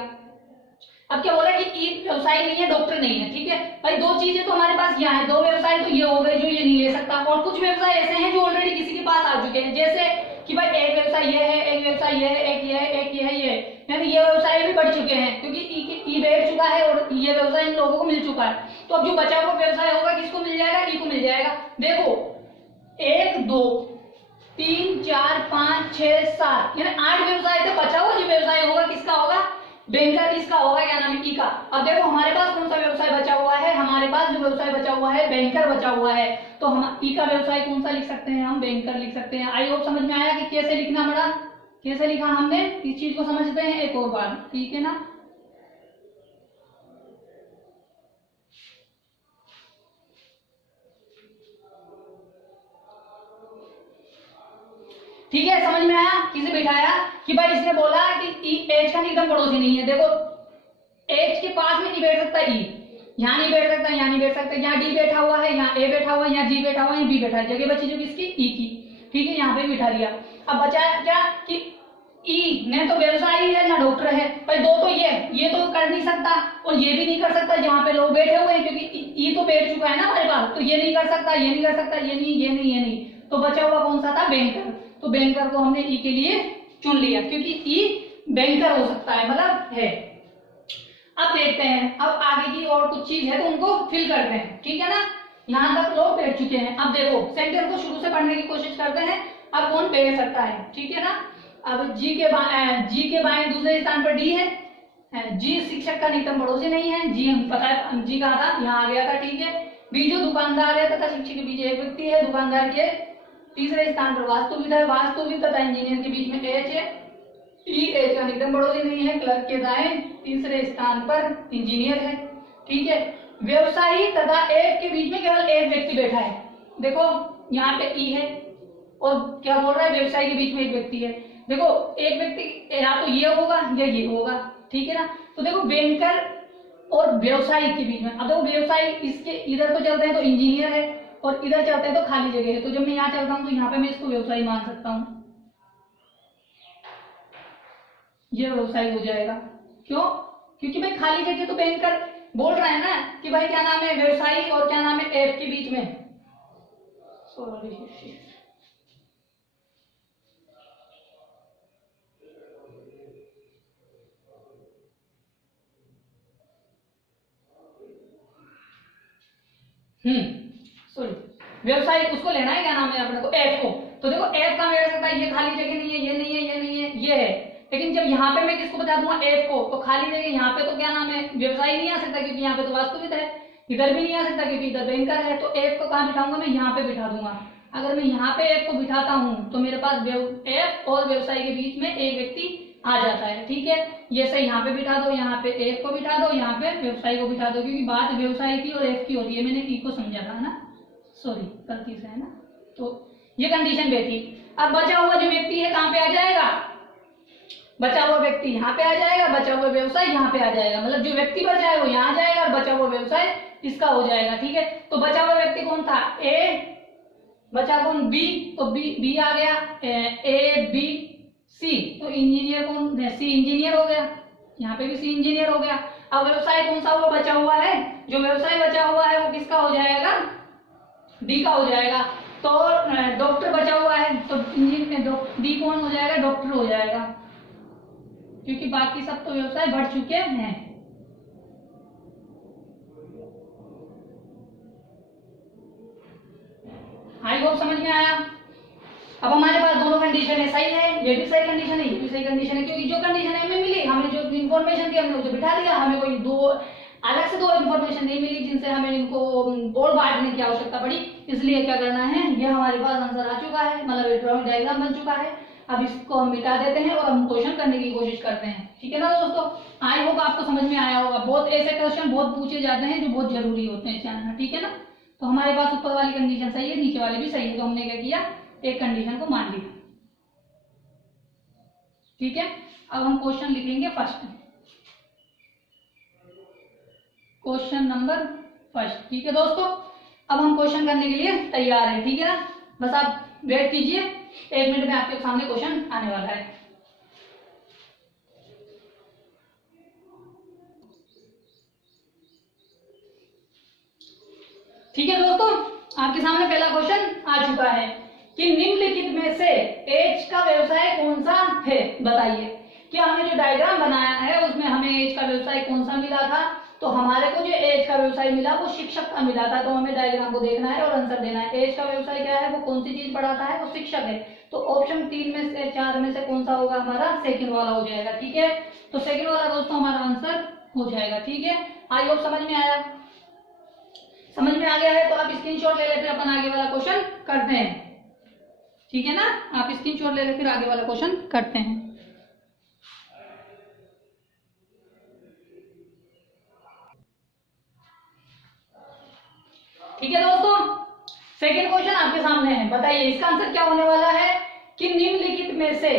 अब क्या बोला कि ई व्यवसायी नहीं है, डॉक्टर नहीं है, ठीक है भाई। दो चीजें तो हमारे पास यहाँ है, दो व्यवसाय तो ये हो गए जो ये नहीं ले सकता, और कुछ व्यवसाय ऐसे हैं जो ऑलरेडी किसी के पास आ चुके हैं, जैसे कि भाई एक व्यवसाय ये है, एक व्यवसाय ये है, एक ये है, एक ये है, ये यानी ये व्यवसाय भी बढ़ चुके हैं क्योंकि ई बैठ चुका है और ये व्यवसाय इन लोगों को मिल चुका है। तो अब जो बचा हुआ व्यवसाय होगा किसको मिल जाएगा, ई को मिल जाएगा। देखो 1 2 3 4 5 6 7 यानी 8 व्यवसाय थे, बचा हुआ जो व्यवसाय होगा किसका होगा, बैंकर इसका होगा, क्या नाम है, ई का। अब देखो हमारे पास कौन सा व्यवसाय बचा हुआ है, हमारे पास जो व्यवसाय बचा हुआ है बैंकर बचा हुआ है, तो हम ई का व्यवसाय कौन सा लिख सकते हैं, हम बैंकर लिख सकते हैं। आई होप समझ में आया कि कैसे लिखना पड़ा, कैसे लिखा हमने, इस चीज को समझते हैं एक और बार, ठीक है ना। ठीक है, समझ में आया, किसे बिठाया कि भाई इसने बोला कि एच का निकटतम पड़ोसी नहीं है। देखो एच के पास में नहीं बैठ सकता ई, यहाँ नहीं बैठ सकता, यहाँ नहीं बैठ सकता, यहाँ डी बैठा हुआ है, यहाँ ए बैठा हुआ है, यहाँ जी बैठा हुआ है, यहाँ बी बैठा है, जगह बची जो किसकी, ई की, ठीक है, यहाँ पे बिठा दिया। अब बचा क्या कि ई न तो व्यवसायी है ना डॉक्टर है, भाई दो तो ये तो कर नहीं सकता और ये भी नहीं कर सकता जहाँ पे लोग बैठे हुए हैं, क्योंकि ई तो बैठ चुका है ना हमारे पास, तो ये नहीं कर सकता, ये नहीं कर सकता, ये नहीं, ये नहीं, ये नहीं, तो बचा हुआ कौन सा था, बैंकर। तो बैंकर को हमने ई के लिए चुन लिया क्योंकि ई बैंकर हो सकता है, मतलब है। अब देखते हैं, अब आगे की और कुछ चीज है तो उनको फिल करते हैं, ठीक है ना। यहाँ तक लोग बैठ चुके हैं। अब देखो सेंटेंस को शुरू से पढ़ने की कोशिश करते हैं, अब कौन बैठ सकता है, ठीक है ना। अब जी के बाएं दूसरे स्थान पर डी है, जी शिक्षक का निकटतम पड़ोसी नहीं है, जी हम पता है जी कहा था, यहाँ आ गया था, ठीक है। बी जो दुकानदार है तथा शिक्षक के बीच एक व्यक्ति है, दुकानदार के तीसरे स्थान पर वास्तुविद है, वास्तुविद तथा इंजीनियर के बीच में एच है, ई एच का निकटतम पड़ोसी नहीं है, क्लर्क के दाएं तीसरे स्थान पर इंजीनियर है, ठीक है। व्यवसायी तथा एफ के बीच में केवल एक व्यक्ति बैठा है, देखो यहाँ पे ई है और क्या बोल रहा है, व्यवसायी के बीच में एक व्यक्ति है। देखो एक व्यक्ति या तो ये होगा या ये होगा, ठीक है ना। तो देखो बैंकर और व्यवसायी के बीच में, अब देखो व्यवसायी इसके इधर तो चलते हैं तो इंजीनियर है और इधर चलते हैं तो खाली जगह है, तो जब मैं यहाँ चलता हूँ तो यहाँ पे मैं इसको व्यवसायी मान सकता हूँ, ये व्यवसायी हो जाएगा। क्यों, क्योंकि भाई खाली जगह तो बैंकर बोल रहा है ना कि भाई क्या नाम है, व्यवसायी और क्या नाम है एफ के बीच में, सॉरी सॉरी व्यवसायी उसको लेना है, क्या नाम है अपने को, एफ को। तो देखो एफ का बैठ सकता है, ये खाली जगह नहीं है, ये नहीं है, ये नहीं है, ये है, लेकिन जब यहाँ पे मैं किसको बता दूंगा, एफ को, तो खाली जगह यहाँ पे तो क्या नाम है, व्यवसायी नहीं आ सकता क्योंकि यहाँ पे तो वास्तविक है, इधर भी नहीं आ सकता क्योंकि इधर बैंकर है, तो एफ को कहाँ बिठाऊंगा, मैं यहाँ पे बिठा दूंगा। अगर मैं यहाँ पे एफ को बिठाता हूँ तो मेरे पास एफ और व्यवसायी के बीच में एक व्यक्ति आ जाता है, ठीक है। ये से यहाँ पे बिठा दो, यहाँ पे एफ को बिठा दो, यहाँ पे व्यवसायी को बिठा दो, क्योंकि बात व्यवसायी की और एफ की हो रही है, मैंने ई को समझा था ना, सॉरी गलती से है ना। तो ये कंडीशन बैठी। अब बचा हुआ जो व्यक्ति है कहाँ पे आ जाएगा, बचा हुआ व्यक्ति यहाँ पे आ जाएगा, बचा हुआ व्यवसाय यहाँ पे आ जाएगा, मतलब जो व्यक्ति बचा है वो यहाँ आ जाएगा और बचा हुआ व्यवसाय इसका हो जाएगा, ठीक है। तो बचा हुआ व्यक्ति कौन था, ए, बचा कौन, बी, तो बी आ गया, ए बी सी, तो इंजीनियर कौन, सी इंजीनियर हो गया, यहाँ पे भी सी इंजीनियर हो गया। अब व्यवसाय कौन सा हुआ बचा हुआ है, जो व्यवसाय बचा हुआ है वो किसका हो जाएगा, डी का हो जाएगा। तो डॉक्टर बचा हुआ है तो डी कौन हो जाएगा, डॉक्टर हो जाएगा, क्योंकि बाकी सब तो व्यवसाय बढ़ चुके हैं। आई होप समझ में आया। अब हमारे पास दोनों कंडीशन है, सही है, ये भी सही कंडीशन है, ये भी सही कंडीशन है, क्योंकि जो कंडीशन हमें मिली, हमें जो इन्फॉर्मेशन थी हमने उसे बिठा दिया, हमें कोई दो अलग से दो इन्फॉर्मेशन नहीं मिली जिनसे हमें इनको और बांटने की आवश्यकता पड़ी, इसलिए क्या करना है, ये हमारे पास आंसर आ चुका है, मतलब ड्राइंग डायग्राम बन चुका है। अब इसको हम मिटा देते हैं और हम क्वेश्चन करने की कोशिश करते हैं, ठीक है ना दोस्तों। आई होप आपको समझ में आया होगा। बहुत ऐसे क्वेश्चन बहुत पूछे जाते हैं जो बहुत जरूरी होते हैं जानना, ठीक है ना। तो हमारे पास ऊपर वाली कंडीशन सही है, नीचे वाली भी सही है, तो हमने क्या किया, एक कंडीशन को मान लिया, ठीक है। अब हम क्वेश्चन लिखेंगे फर्स्ट, क्वेश्चन नंबर फर्स्ट, ठीक है दोस्तों। अब हम क्वेश्चन करने के लिए तैयार हैं, ठीक है ना। बस आप वेट कीजिए, 1 मिनट में आपके सामने क्वेश्चन आने वाला है। ठीक है दोस्तों, आपके सामने पहला क्वेश्चन आ चुका है कि निम्नलिखित में से एज का व्यवसाय कौन सा है, बताइए। कि हमने जो डायग्राम बनाया है उसमें हमें एज का व्यवसाय कौन सा मिला था, तो हमारे को जो एज का व्यवसाय मिला वो शिक्षक का मिला था। तो हमें डायग्राम को देखना है और आंसर देना है। एज का व्यवसाय क्या है, वो कौन सी चीज पढ़ाता है, वो शिक्षक है। तो ऑप्शन 3 में से 4 में से कौन सा होगा हमारा, सेकंड वाला हो जाएगा। ठीक है, तो सेकंड वाला दोस्तों हमारा आंसर हो जाएगा। ठीक है, आई होप समझ में आया। समझ में आ गया है तो आप स्क्रीनशॉट ले ले, फिर अपन आगे वाला क्वेश्चन करते हैं। ठीक है ना, आप स्क्रीनशॉट ले ले, फिर आगे वाला क्वेश्चन करते हैं। ठीक है दोस्तों, सेकंड क्वेश्चन आपके सामने है। बताइए इसका आंसर क्या होने वाला है कि निम्नलिखित में से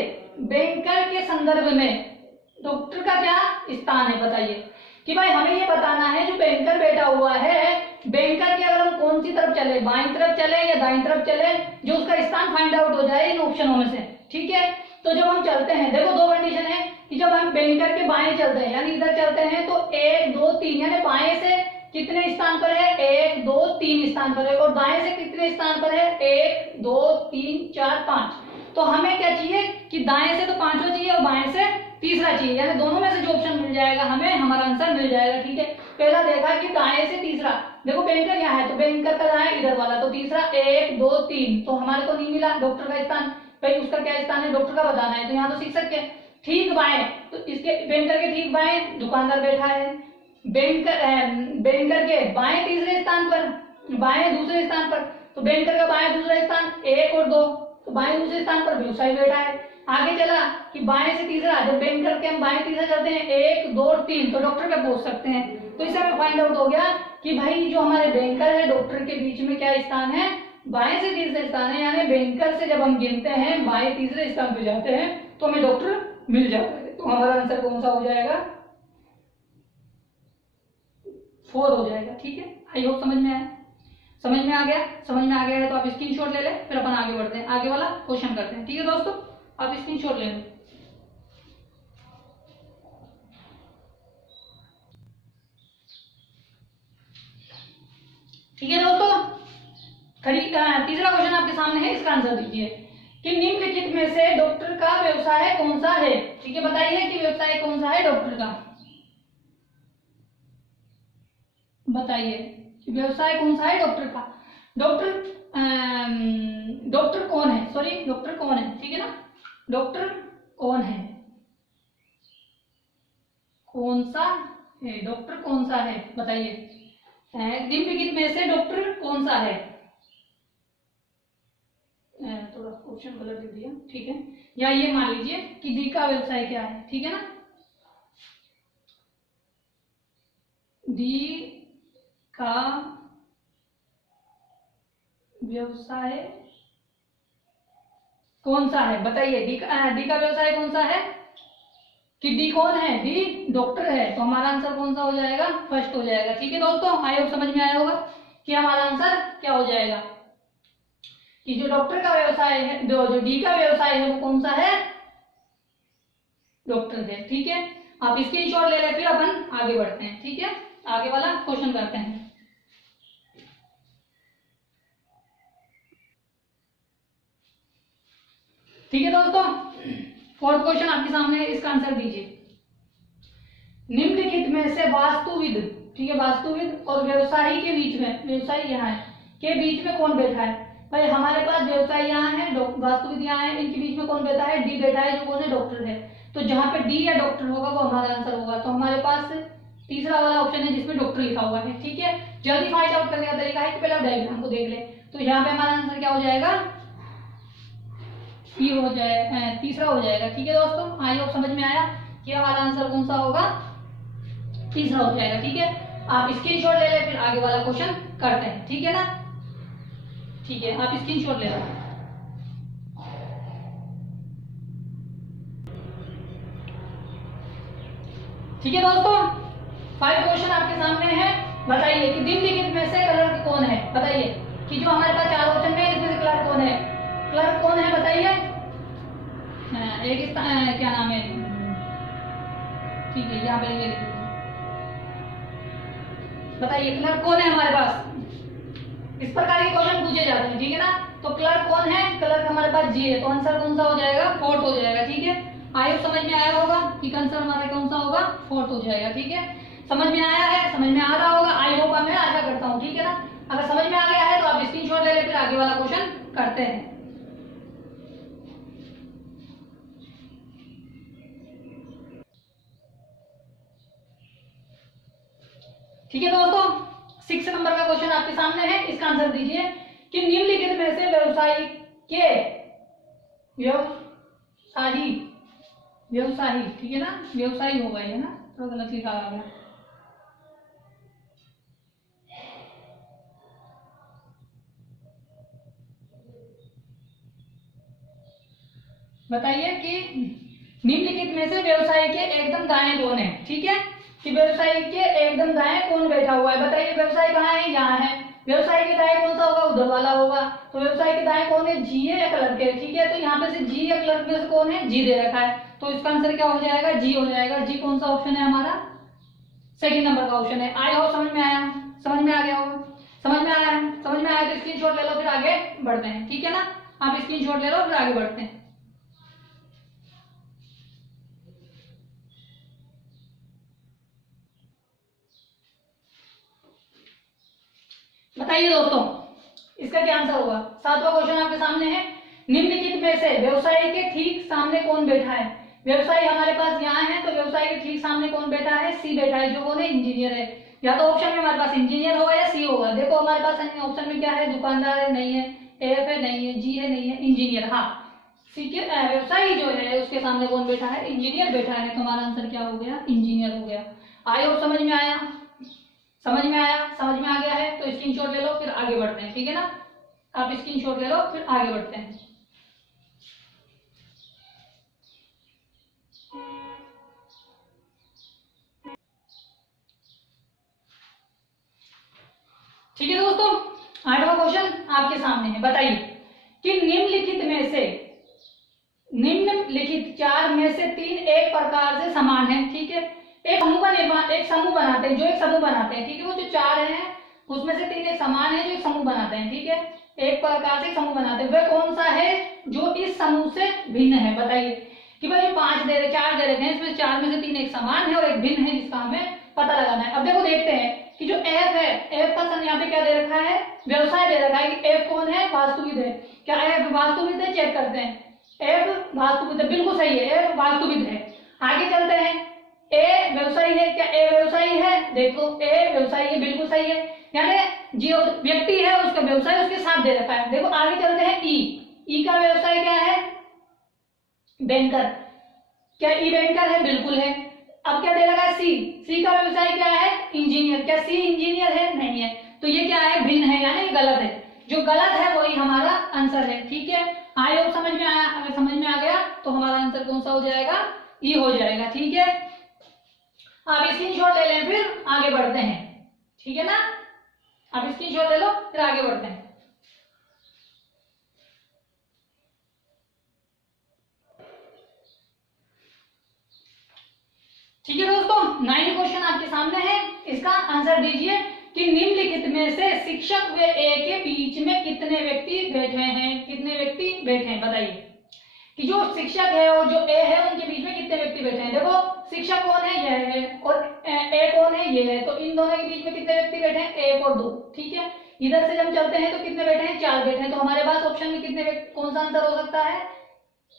बैंकर के संदर्भ में डॉक्टर का क्या स्थान है। बताइए कि भाई हमें ये बताना है जो बैंकर बैठा हुआ है, बैंकर के अगर हम कौन सी तरफ चले, बाईं तरफ चले या दाईं तरफ चले, जो उसका स्थान फाइंड आउट हो जाए इन ऑप्शनों में से। ठीक है, तो जब हम चलते हैं, देखो दो कंडीशन है कि जब हम बैंकर के बाएं चलते हैं यानी इधर चलते हैं तो 1 2 3 यानी बाएं से कितने स्थान पर है, 1 2 3 स्थान पर है, और दाएं से कितने स्थान पर है, 1 2 3 4 5। तो हमें क्या चाहिए कि दाएं से तो पांचवा चाहिए और बाएं से तीसरा चाहिए, यानी दोनों में से जो ऑप्शन मिल जाएगा हमें हमारा आंसर मिल जाएगा। ठीक है, पहला देखा कि दाएं से तीसरा, देखो बैंकर यहाँ है तो बैंकर का दाएं इधर वाला, तो तीसरा 1 2 3 तो हमारे को नहीं मिला डॉक्टर का स्थान। भाई उसका क्या स्थान है, डॉक्टर का बताना है, तो यहाँ तो शिक्षक के ठीक बाएं, तो इसके बैंकर के ठीक बाएं दुकानदार बैठा है, बैंकर के बाएं तीसरे स्थान पर, बाएं दूसरे स्थान पर, तो बैंकर का बाएं दूसरा स्थान 1 और 2, तो बाएं दूसरे स्थान पर व्यवसायी बैठा है। आगे चला कि बाएं से तीसरा, जब बैंकर के हम बाएं तीसरा चलते हैं 1 2 और 3 तो डॉक्टर पे पहुंच सकते हैं। तो इससे हमें फाइंड आउट हो गया कि भाई जो हमारे बैंकर है डॉक्टर के बीच में क्या स्थान है, बाएं से तीसरे स्थान है, यानी बैंकर से जब हम गिनते हैं बाएं तीसरे स्थान पे जाते हैं तो हमें डॉक्टर मिल जाता है। तो हमारा आंसर कौन सा हो जाएगा, 4 हो जाएगा। ठीक है, आई होप समझ में आया। समझ में आ गया, समझ में आ गया है तो आप स्क्रीनशॉट ले ले, फिर अपन आगे बढ़ते हैं, आगे वाला क्वेश्चन करते हैं। ठीक है दोस्तों, आप स्क्रीनशॉट ले लें। ठीक है दोस्तों, तीसरा क्वेश्चन आपके सामने है, इसका आंसर दीजिए कि निम्नलिखित में से डॉक्टर का व्यवसाय कौन सा है। ठीक है, बताइए कि व्यवसाय कौन सा है डॉक्टर का, बताइए कि व्यवसाय कौन सा है डॉक्टर का। डॉक्टर कौन है, सॉरी डॉक्टर कौन है, ठीक है ना, डॉक्टर कौन है, कौन सा है, डॉक्टर कौन सा है, बताइए निम्नलिखित में से डॉक्टर कौन सा है। थोड़ा ऑप्शन गलत दे दिया, ठीक है, या ये मान लीजिए कि डी का व्यवसाय क्या है। ठीक है ना, डी का व्यवसाय कौन सा है, बताइए डी का व्यवसाय कौन सा है, कि डी कौन है, डी डॉक्टर है, तो हमारा आंसर कौन सा हो जाएगा, फर्स्ट हो जाएगा। ठीक है दोस्तों, आई होप समझ में आया होगा कि हमारा आंसर क्या हो जाएगा, कि जो डॉक्टर का व्यवसाय है, जो डी का व्यवसाय है वो कौन सा है, डॉक्टर है। ठीक है, आप स्क्रीनशॉट ले ले, फिर अपन आगे बढ़ते हैं। ठीक है, आगे वाला क्वेश्चन करते हैं। ठीक है दोस्तों, फोर्थ क्वेश्चन आपके सामने है, इसका आंसर दीजिए। निम्नलिखित में से वास्तुविद, ठीक है, वास्तुविद और व्यवसायी के बीच में, व्यवसायी यहाँ है, के बीच में कौन बैठा है। भाई हमारे पास व्यवसायी यहाँ है, वास्तुविद यहाँ है, इनके बीच में कौन बैठा है, डी बैठा है, जो कौन है, डॉक्टर है। तो जहाँ पे डी या डॉक्टर होगा वो हमारा आंसर होगा। तो हमारे पास तीसरा वाला ऑप्शन है जिसमें डॉक्टर लिखा हुआ है। ठीक है, जल्दी फाइंड आउट करने का तरीका है कि पहले डायग्राम को देख ले। तो यहाँ पे हमारा आंसर क्या हो जाएगा, ई हो जाए, तीसरा हो जाएगा। ठीक है दोस्तों, आई होप समझ में आया कि हमारा आंसर कौन सा होगा, तीसरा हो जाएगा। ठीक है, आप स्क्रीनशॉट ले ले, फिर आगे वाला क्वेश्चन करते हैं। ठीक है ना, ठीक है, आप स्क्रीनशॉट ले लो। ठीक है दोस्तों, 5 क्वेश्चन आपके सामने है। बताइए कि निम्नलिखित में से क्लर्क कौन है। बताइए कि जो हमारे पास 4 ऑप्शन है इसमें से क्लर्क कौन है, क्लर्क कौन है बताइए। एक क्या नाम है, ठीक है, यहाँ पे लिख दीजिए। बताइए क्लर्क कौन है हमारे पास, इस प्रकार के क्वेश्चन पूछे जाते हैं, ठीक है ना। तो क्लर्क कौन है, क्लर्क हमारे पास जी है, तो आंसर कौन सा हो जाएगा, फोर्थ हो जाएगा, ठीक है। आई होप समझ में आया होगा कि आंसर हमारा कौन सा होगा, फोर्थ हो जाएगा, ठीक है। समझ में आया है, समझ में आ रहा होगा, आई होप मैं आशा करता हूँ, ठीक है ना। अगर समझ में आ गया है तो आप स्क्रीनशॉट ले ले, फिर आगे वाला क्वेश्चन करते हैं। ठीक है दोस्तों, 6 नंबर का क्वेश्चन आपके सामने है, इसका आंसर दीजिए कि निम्नलिखित में से व्यवसायी के व्यवसायी व्यवसायी ठीक है ना, व्यवसायी होगा ये ना, तो गलत लिखा आ गया। बताइए कि निम्नलिखित में से व्यवसायी के एकदम दाएं कौन है, ठीक है, कि व्यवसायी के एकदम दाएं कौन बैठा हुआ है। बताइए व्यवसायी कहाँ है, यहाँ है। व्यवसायी के दाएं कौन सा होगा, उधर वाला होगा। तो व्यवसायी के दाएं कौन है, जी है या क्लर्क है, ठीक है। तो यहाँ पे से जी या क्लर्क में से कौन है, जी दे रखा है, तो इसका आंसर क्या हो जाएगा, जी हो जाएगा। जी कौन सा ऑप्शन है हमारा, सेकंड नंबर का ऑप्शन है। आई होप समझ में आया, समझ में आ गया होगा, समझ में आया है, समझ में आया तो स्क्रीनशॉट ले लो, फिर आगे बढ़ते हैं, ठीक है ना। आप स्क्रीनशॉट ले लो, फिर आगे बढ़ते हैं। बताइए दोस्तों इसका क्या आंसर होगा। 7वां क्वेश्चन आपके सामने है, निम्नलिखित में से व्यवसायी के ठीक सामने कौन बैठा है। व्यवसायी हमारे पास यहाँ है, तो व्यवसायी के ठीक सामने कौन बैठा है, सी बैठा है, जो कौन है, इंजीनियर है। या तो ऑप्शन में हमारे पास इंजीनियर होगा या सी होगा। देखो हमारे पास ऑप्शन में क्या है, दुकानदार है नहीं है, एफ है नहीं है, जी है नहीं है, इंजीनियर। हाँ, सी के व्यवसायी जो है उसके सामने कौन बैठा है, इंजीनियर बैठा है, तो हमारा आंसर क्या हो गया, इंजीनियर हो गया। आई होप समझ में आया, समझ में आया, समझ में आ गया है तो स्क्रीनशॉट ले लो, फिर आगे बढ़ते हैं, ठीक है ना। आप स्क्रीनशॉट ले लो, फिर आगे बढ़ते हैं। ठीक है दोस्तों, 8वां क्वेश्चन आपके सामने है। बताइए कि निम्नलिखित 4 में से 3 एक प्रकार से समान है, ठीक है। एक समूह का निर्माण, एक समूह बनाते हैं, जो एक समूह बनाते हैं, ठीक है। वो जो 4 हैं उसमें से 3 एक समान है, जो एक समूह बनाते हैं, ठीक है। एक प्रकार से समूह बनाते हैं, वह कौन सा है जो इस समूह से भिन्न है। बताइए कि भाई जो 5 दे रहे, 4 दे रहे हैं, इसमें 4 में से 3 एक समान है और एक भिन्न है, जिसका हमें पता लगाना है। अब देखो देखते हैं कि जो एफ है, एफ का सन यहाँ पे क्या दे रखा है, व्यवसाय दे रखा है कि एफ कौन है, वास्तुविद है। क्या एफ वास्तुविद है, चेक करते हैं। एफ वास्तुविद है, बिल्कुल सही है, एफ वास्तुविद है। आगे चलते हैं, ए व्यवसायी है, क्या ए व्यवसायी है, देखो ए व्यवसायी है, बिल्कुल सही है। यानी जो व्यक्ति है उसका व्यवसाय उसके साथ दे रखा है। देखो आगे चलते हैं, ई का व्यवसाय क्या है, बैंकर। क्या ई बैंकर है, बिल्कुल है। अब क्या दे रखा है, सी का व्यवसाय क्या है, इंजीनियर। क्या सी इंजीनियर है, नहीं है, तो ये क्या है, भिन्न है, यानी गलत है। जो गलत है वही हमारा आंसर है, ठीक है। आई होप समझ में आया, अगर समझ में आ गया तो हमारा आंसर कौन सा हो जाएगा, ई हो जाएगा, ठीक है। आप स्क्रीनशॉट ले लें, फिर आगे बढ़ते हैं, ठीक है ना। आप स्क्रीनशॉट ले लो, फिर आगे बढ़ते हैं। ठीक है दोस्तों, 9 क्वेश्चन आपके सामने है, इसका आंसर दीजिए कि निम्नलिखित में से शिक्षक व ए के बीच में कितने व्यक्ति बैठे हैं, कितने व्यक्ति बैठे हैं। बताइए कि जो शिक्षक है और जो ए है उनके बीच में कितने व्यक्ति बैठे हैं। देखो शिक्षक कौन है, यह है, और ए कौन है, ये है, तो इन दोनों के बीच में कितने व्यक्ति बैठे हैं, 1 और 2, ठीक है। इधर से जब चलते हैं तो कितने बैठे हैं, 4 बैठे हैं। तो हमारे पास ऑप्शन में कितने व्यक्ति, कौन सा आंसर हो सकता है,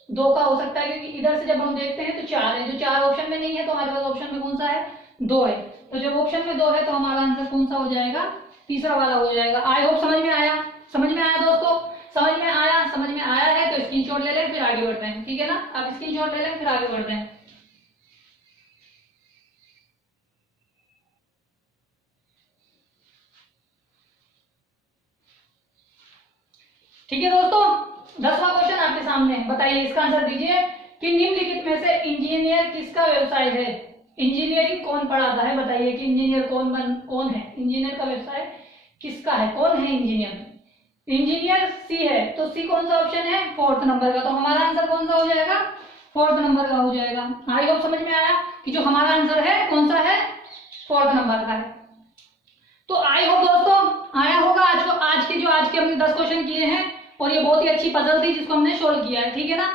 2 का हो सकता है, क्योंकि इधर से जब हम देखते हैं तो 4 है। जो 4 ऑप्शन में नहीं है तो हमारे पास ऑप्शन में कौन सा है, 2 है। तो जब ऑप्शन में 2 है तो हमारा आंसर कौन सा हो जाएगा, तीसरा वाला हो जाएगा। आई होप समझ में आया, समझ में आया दोस्तों, समझ में आया, समझ में आया है तो स्क्रीनशॉट ले लें, फिर आगे बढ़ते हैं, ठीक है ना। आप स्क्रीनशॉट ले लें, फिर आगे बढ़ते हैं। ठीक है दोस्तों, 10वां क्वेश्चन आपके सामने है। बताइए इसका आंसर दीजिए कि निम्नलिखित में से इंजीनियर किसका व्यवसाय है। इंजीनियरिंग कौन पढ़ाता है, बताइए कि इंजीनियर कौन है, इंजीनियर का व्यवसाय किसका है, कौन है इंजीनियर। इंजीनियर सी है, तो सी कौन सा ऑप्शन है, 4th नंबर का। तो हमारा आंसर कौन सा हो जाएगा, 4th नंबर का हो जाएगा। आई होप समझ में आया कि जो हमारा आंसर है कौन सा है, 4th नंबर का है। तो आई होप दोस्तों आया होगा आज की 10 क्वेश्चन किए हैं और ये बहुत ही अच्छी पजल थी जिसको हमने सोल्व किया है, ठीक है ना।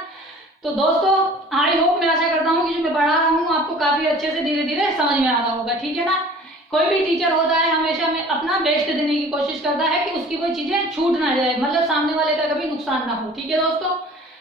तो दोस्तों आई होप, मैं आशा करता हूँ कि जो मैं पढ़ा रहा हूँ आपको काफी अच्छे से धीरे धीरे समझ में आ रहा होगा, ठीक है ना। कोई भी टीचर होता है हमेशा में अपना बेस्ट देने की कोशिश करता है कि उसकी कोई चीजें छूट ना जाए, मतलब सामने वाले का कभी नुकसान ना हो, ठीक है दोस्तों।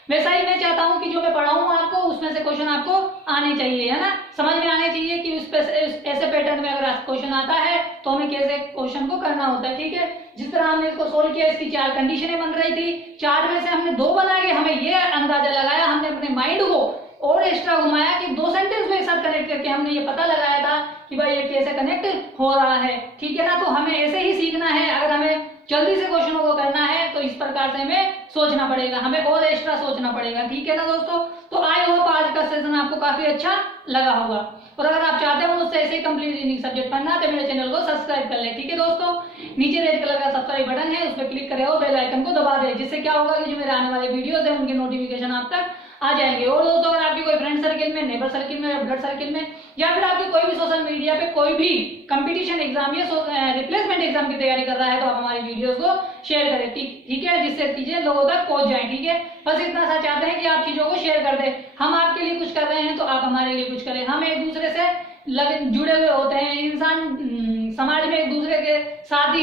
वैसा ही मैं चाहता हूँ कि जो मैं पढ़ाऊँ आपको उसमें से क्वेश्चन आपको आने चाहिए, है ना, समझ में आने चाहिए कि उस ऐसे पैटर्न में अगर क्वेश्चन आता है तो हमें कैसे क्वेश्चन को करना होता है, ठीक है। जिस तरह हमने इसको सोल्व किया, इसकी 4 कंडीशनें बन रही थी, 4 में से हमने 2 बना के हमें ये अंदाजा लगाया, हमने अपने माइंड को और एक्स्ट्रा घुमाया कि 2 सेंटेंस को एक साथ कनेक्ट करके हमने ये पता लगाया था कि भाई ये कैसे कनेक्ट हो रहा है, ठीक है ना। तो हमें ऐसे ही सीखना है, अगर हमें जल्दी से क्वेश्चनों को करना है तो इस प्रकार से हमें सोचना पड़ेगा, हमें और एक्स्ट्रा सोचना पड़ेगा, ठीक है ना दोस्तों। तो आई होप आज का सेशन आपको काफी अच्छा लगा होगा, और अगर आप चाहते हो मुझसे ऐसे कंप्लीट रीजनिंग सब्जेक्ट पढ़ना तो मेरे चैनल को सब्सक्राइब कर ले, ठीक है दोस्तों। नीचे रेड कलर का सब्सक्राइब बटन है, उस पर क्लिक करें और बेल आइकन को दबा दें, जिससे क्या होगा कि जो मेरे आने वाले वीडियोस है उनके नोटिफिकेशन आप तक आ जाएंगे। और दोस्तों अगर आपकी कोई फ्रेंड सर्किल में, नेबर सर्किल में, या ब्लड सर्किल में, या फिर आपकी कोई भी सोशल मीडिया पे कोई भी कंपटीशन एग्जाम या रिप्लेसमेंट एग्जाम की तैयारी कर रहा है तो आप हमारी वीडियोस को शेयर करें, ठीक है, जिससे चीजें लोगों तक पहुंच जाए, ठीक है। बस इतना सा चाहते हैं कि आप चीजों को शेयर कर दें, हम आपके लिए कुछ कर रहे हैं तो आप हमारे लिए कुछ करें, हम एक दूसरे से जुड़े हुए होते हैं, इंसान समाज में एक दूसरे के साथ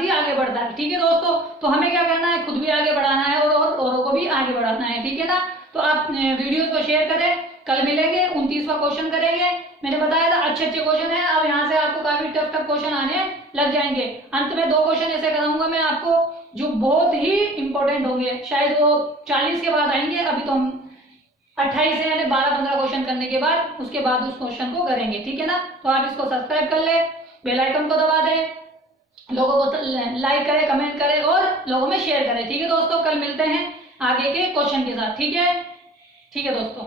ही आगे बढ़ता है, ठीक है दोस्तों। तो हमें क्या करना है, खुद भी आगे बढ़ाना है और औरों को भी आगे बढ़ाना है, ठीक है ना। तो आप वीडियोस को शेयर करें, कल मिलेंगे, 29वां क्वेश्चन करेंगे। मैंने बताया था अच्छे क्वेश्चन है, अब यहाँ से आपको काफी टफ क्वेश्चन आने लग जाएंगे। अंत में 2 क्वेश्चन ऐसे कराऊंगा मैं आपको जो बहुत ही इंपॉर्टेंट होंगे, शायद वो 40 के बाद आएंगे, अभी तो हम 28 से यानी 12-15 क्वेश्चन करने के बाद उसके बाद उस क्वेश्चन को करेंगे, ठीक है ना। तो आप इसको सब्सक्राइब कर ले, बेल आइकन को दबा दें, लोगों को लाइक करें, कमेंट करें और लोगों में शेयर करें, ठीक है दोस्तों। कल मिलते हैं आगे के क्वेश्चन के साथ, ठीक है दोस्तों।